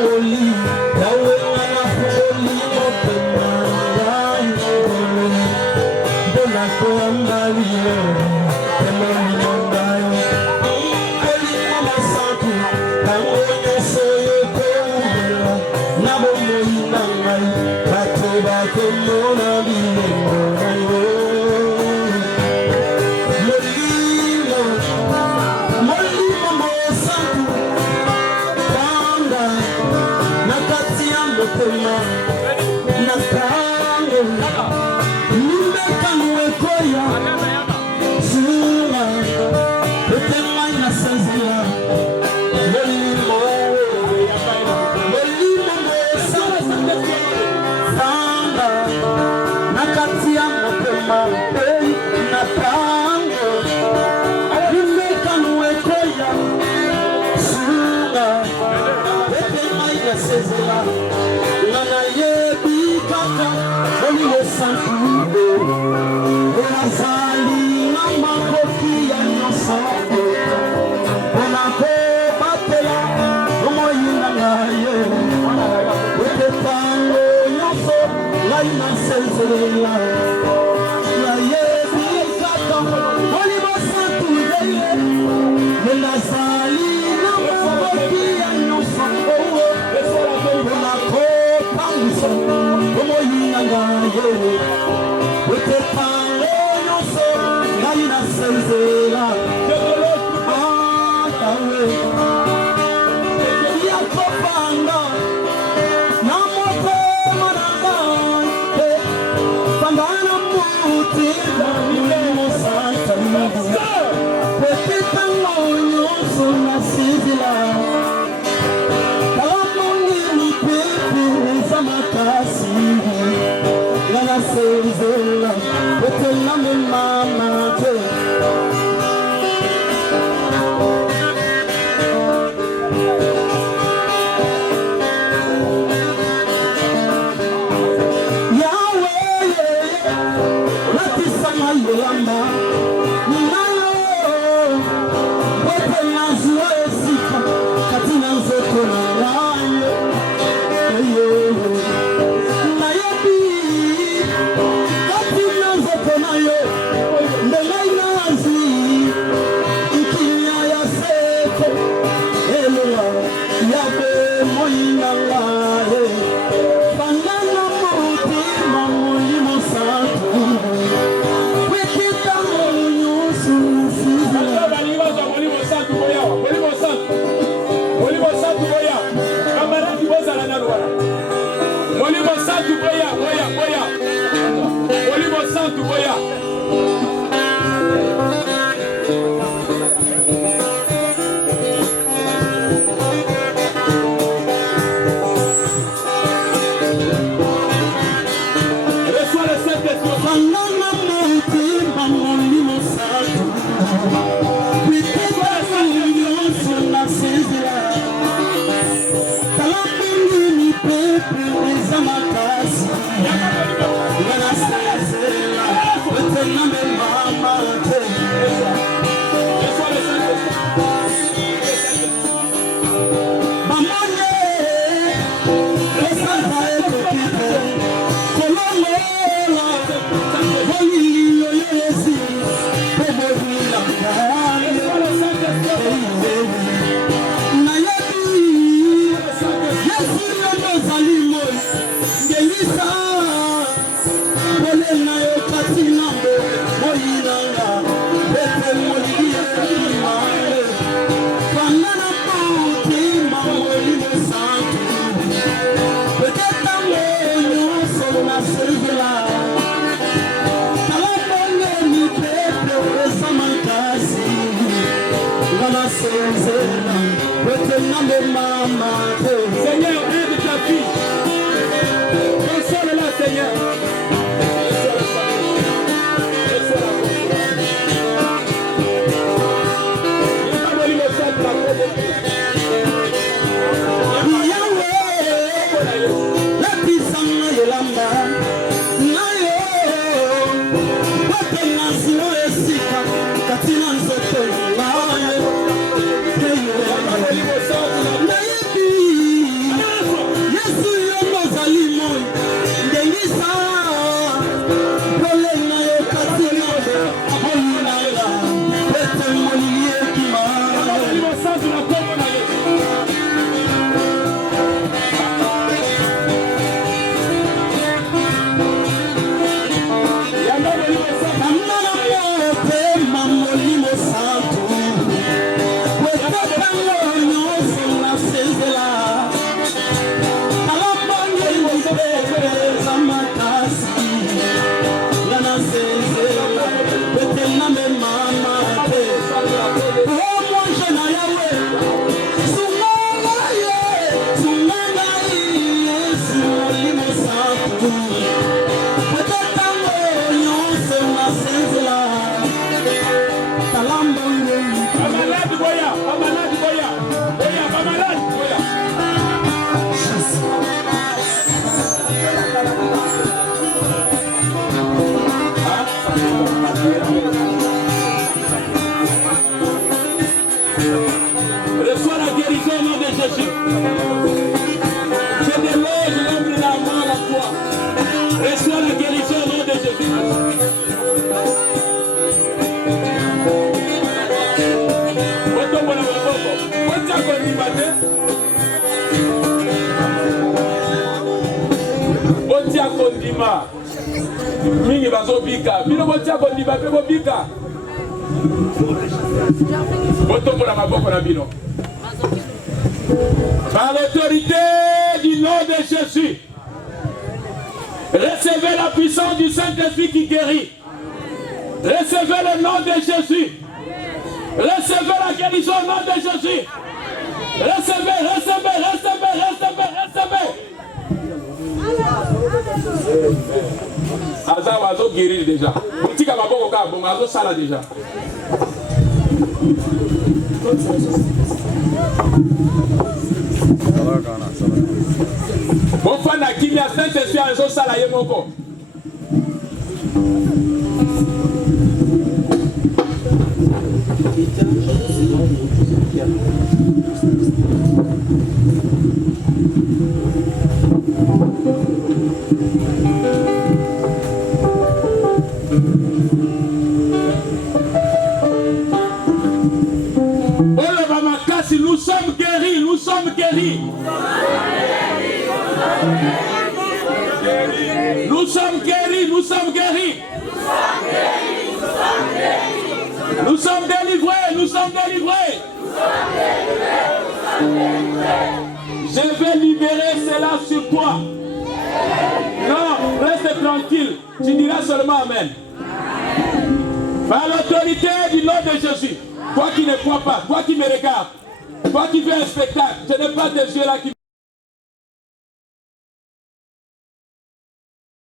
Holy sezela ngana yebi kaka Molimo Santu azali na makoki ya nyonso mpona kobatela omoyinda ngaye ete ntango nyonso ngai nasezelela nayebi kaka Molimo Santu azali na makoki ya nyonso mpona kopangwisa omoyinda ngaye ete ntango nyonso ngai nasezela yakopanga na motema na ngai panga na mutima Molimo Santu ete ntango nyonso nasezela talamoni pepe eza makasi nga nasezela ete namemama te Yolanda ninayo wote nazua esika katina nzoto nayo nayebi katina nzoto nayo ndengai nazi ikimia ya sete eloa yabe moyinanga pandana mutima Molimo Santu Seigneur, aide ta fille. Console-la, Seigneur. Yes, you know, Zalimo, Denisa. Jésus. Je déloge l'homme de la mort à la foi. Reçois la guérison au nom de Jésus. Botia kondima mingi bazobika bino botia kondima pe bobika botombola maboko na bino par l'autorité du nom de Jésus. Recevez la puissance du Saint-Esprit qui guérit. Recevez le nom de Jésus. Recevez la guérison au nom de Jésus. Recevez, recevez, recevez, recevez, recevez. Aza wazo guérir déjà. Mutika maboko ka bon wazo sala déjà. Bon fana kimia Saint-Esprit azo sala ye moko. Nous sommes guéris, nous sommes guéris. Nous sommes guéris, nous sommes guéris. Nous sommes délivrés, nous sommes délivrés. Je vais libérer cela sur toi. Non, reste tranquille. Tu diras seulement Amen. Par l'autorité du nom de Jésus, toi qui ne crois pas, toi qui me regardes, toi qui fais un spectacle, ce n'est pas tes yeux là qui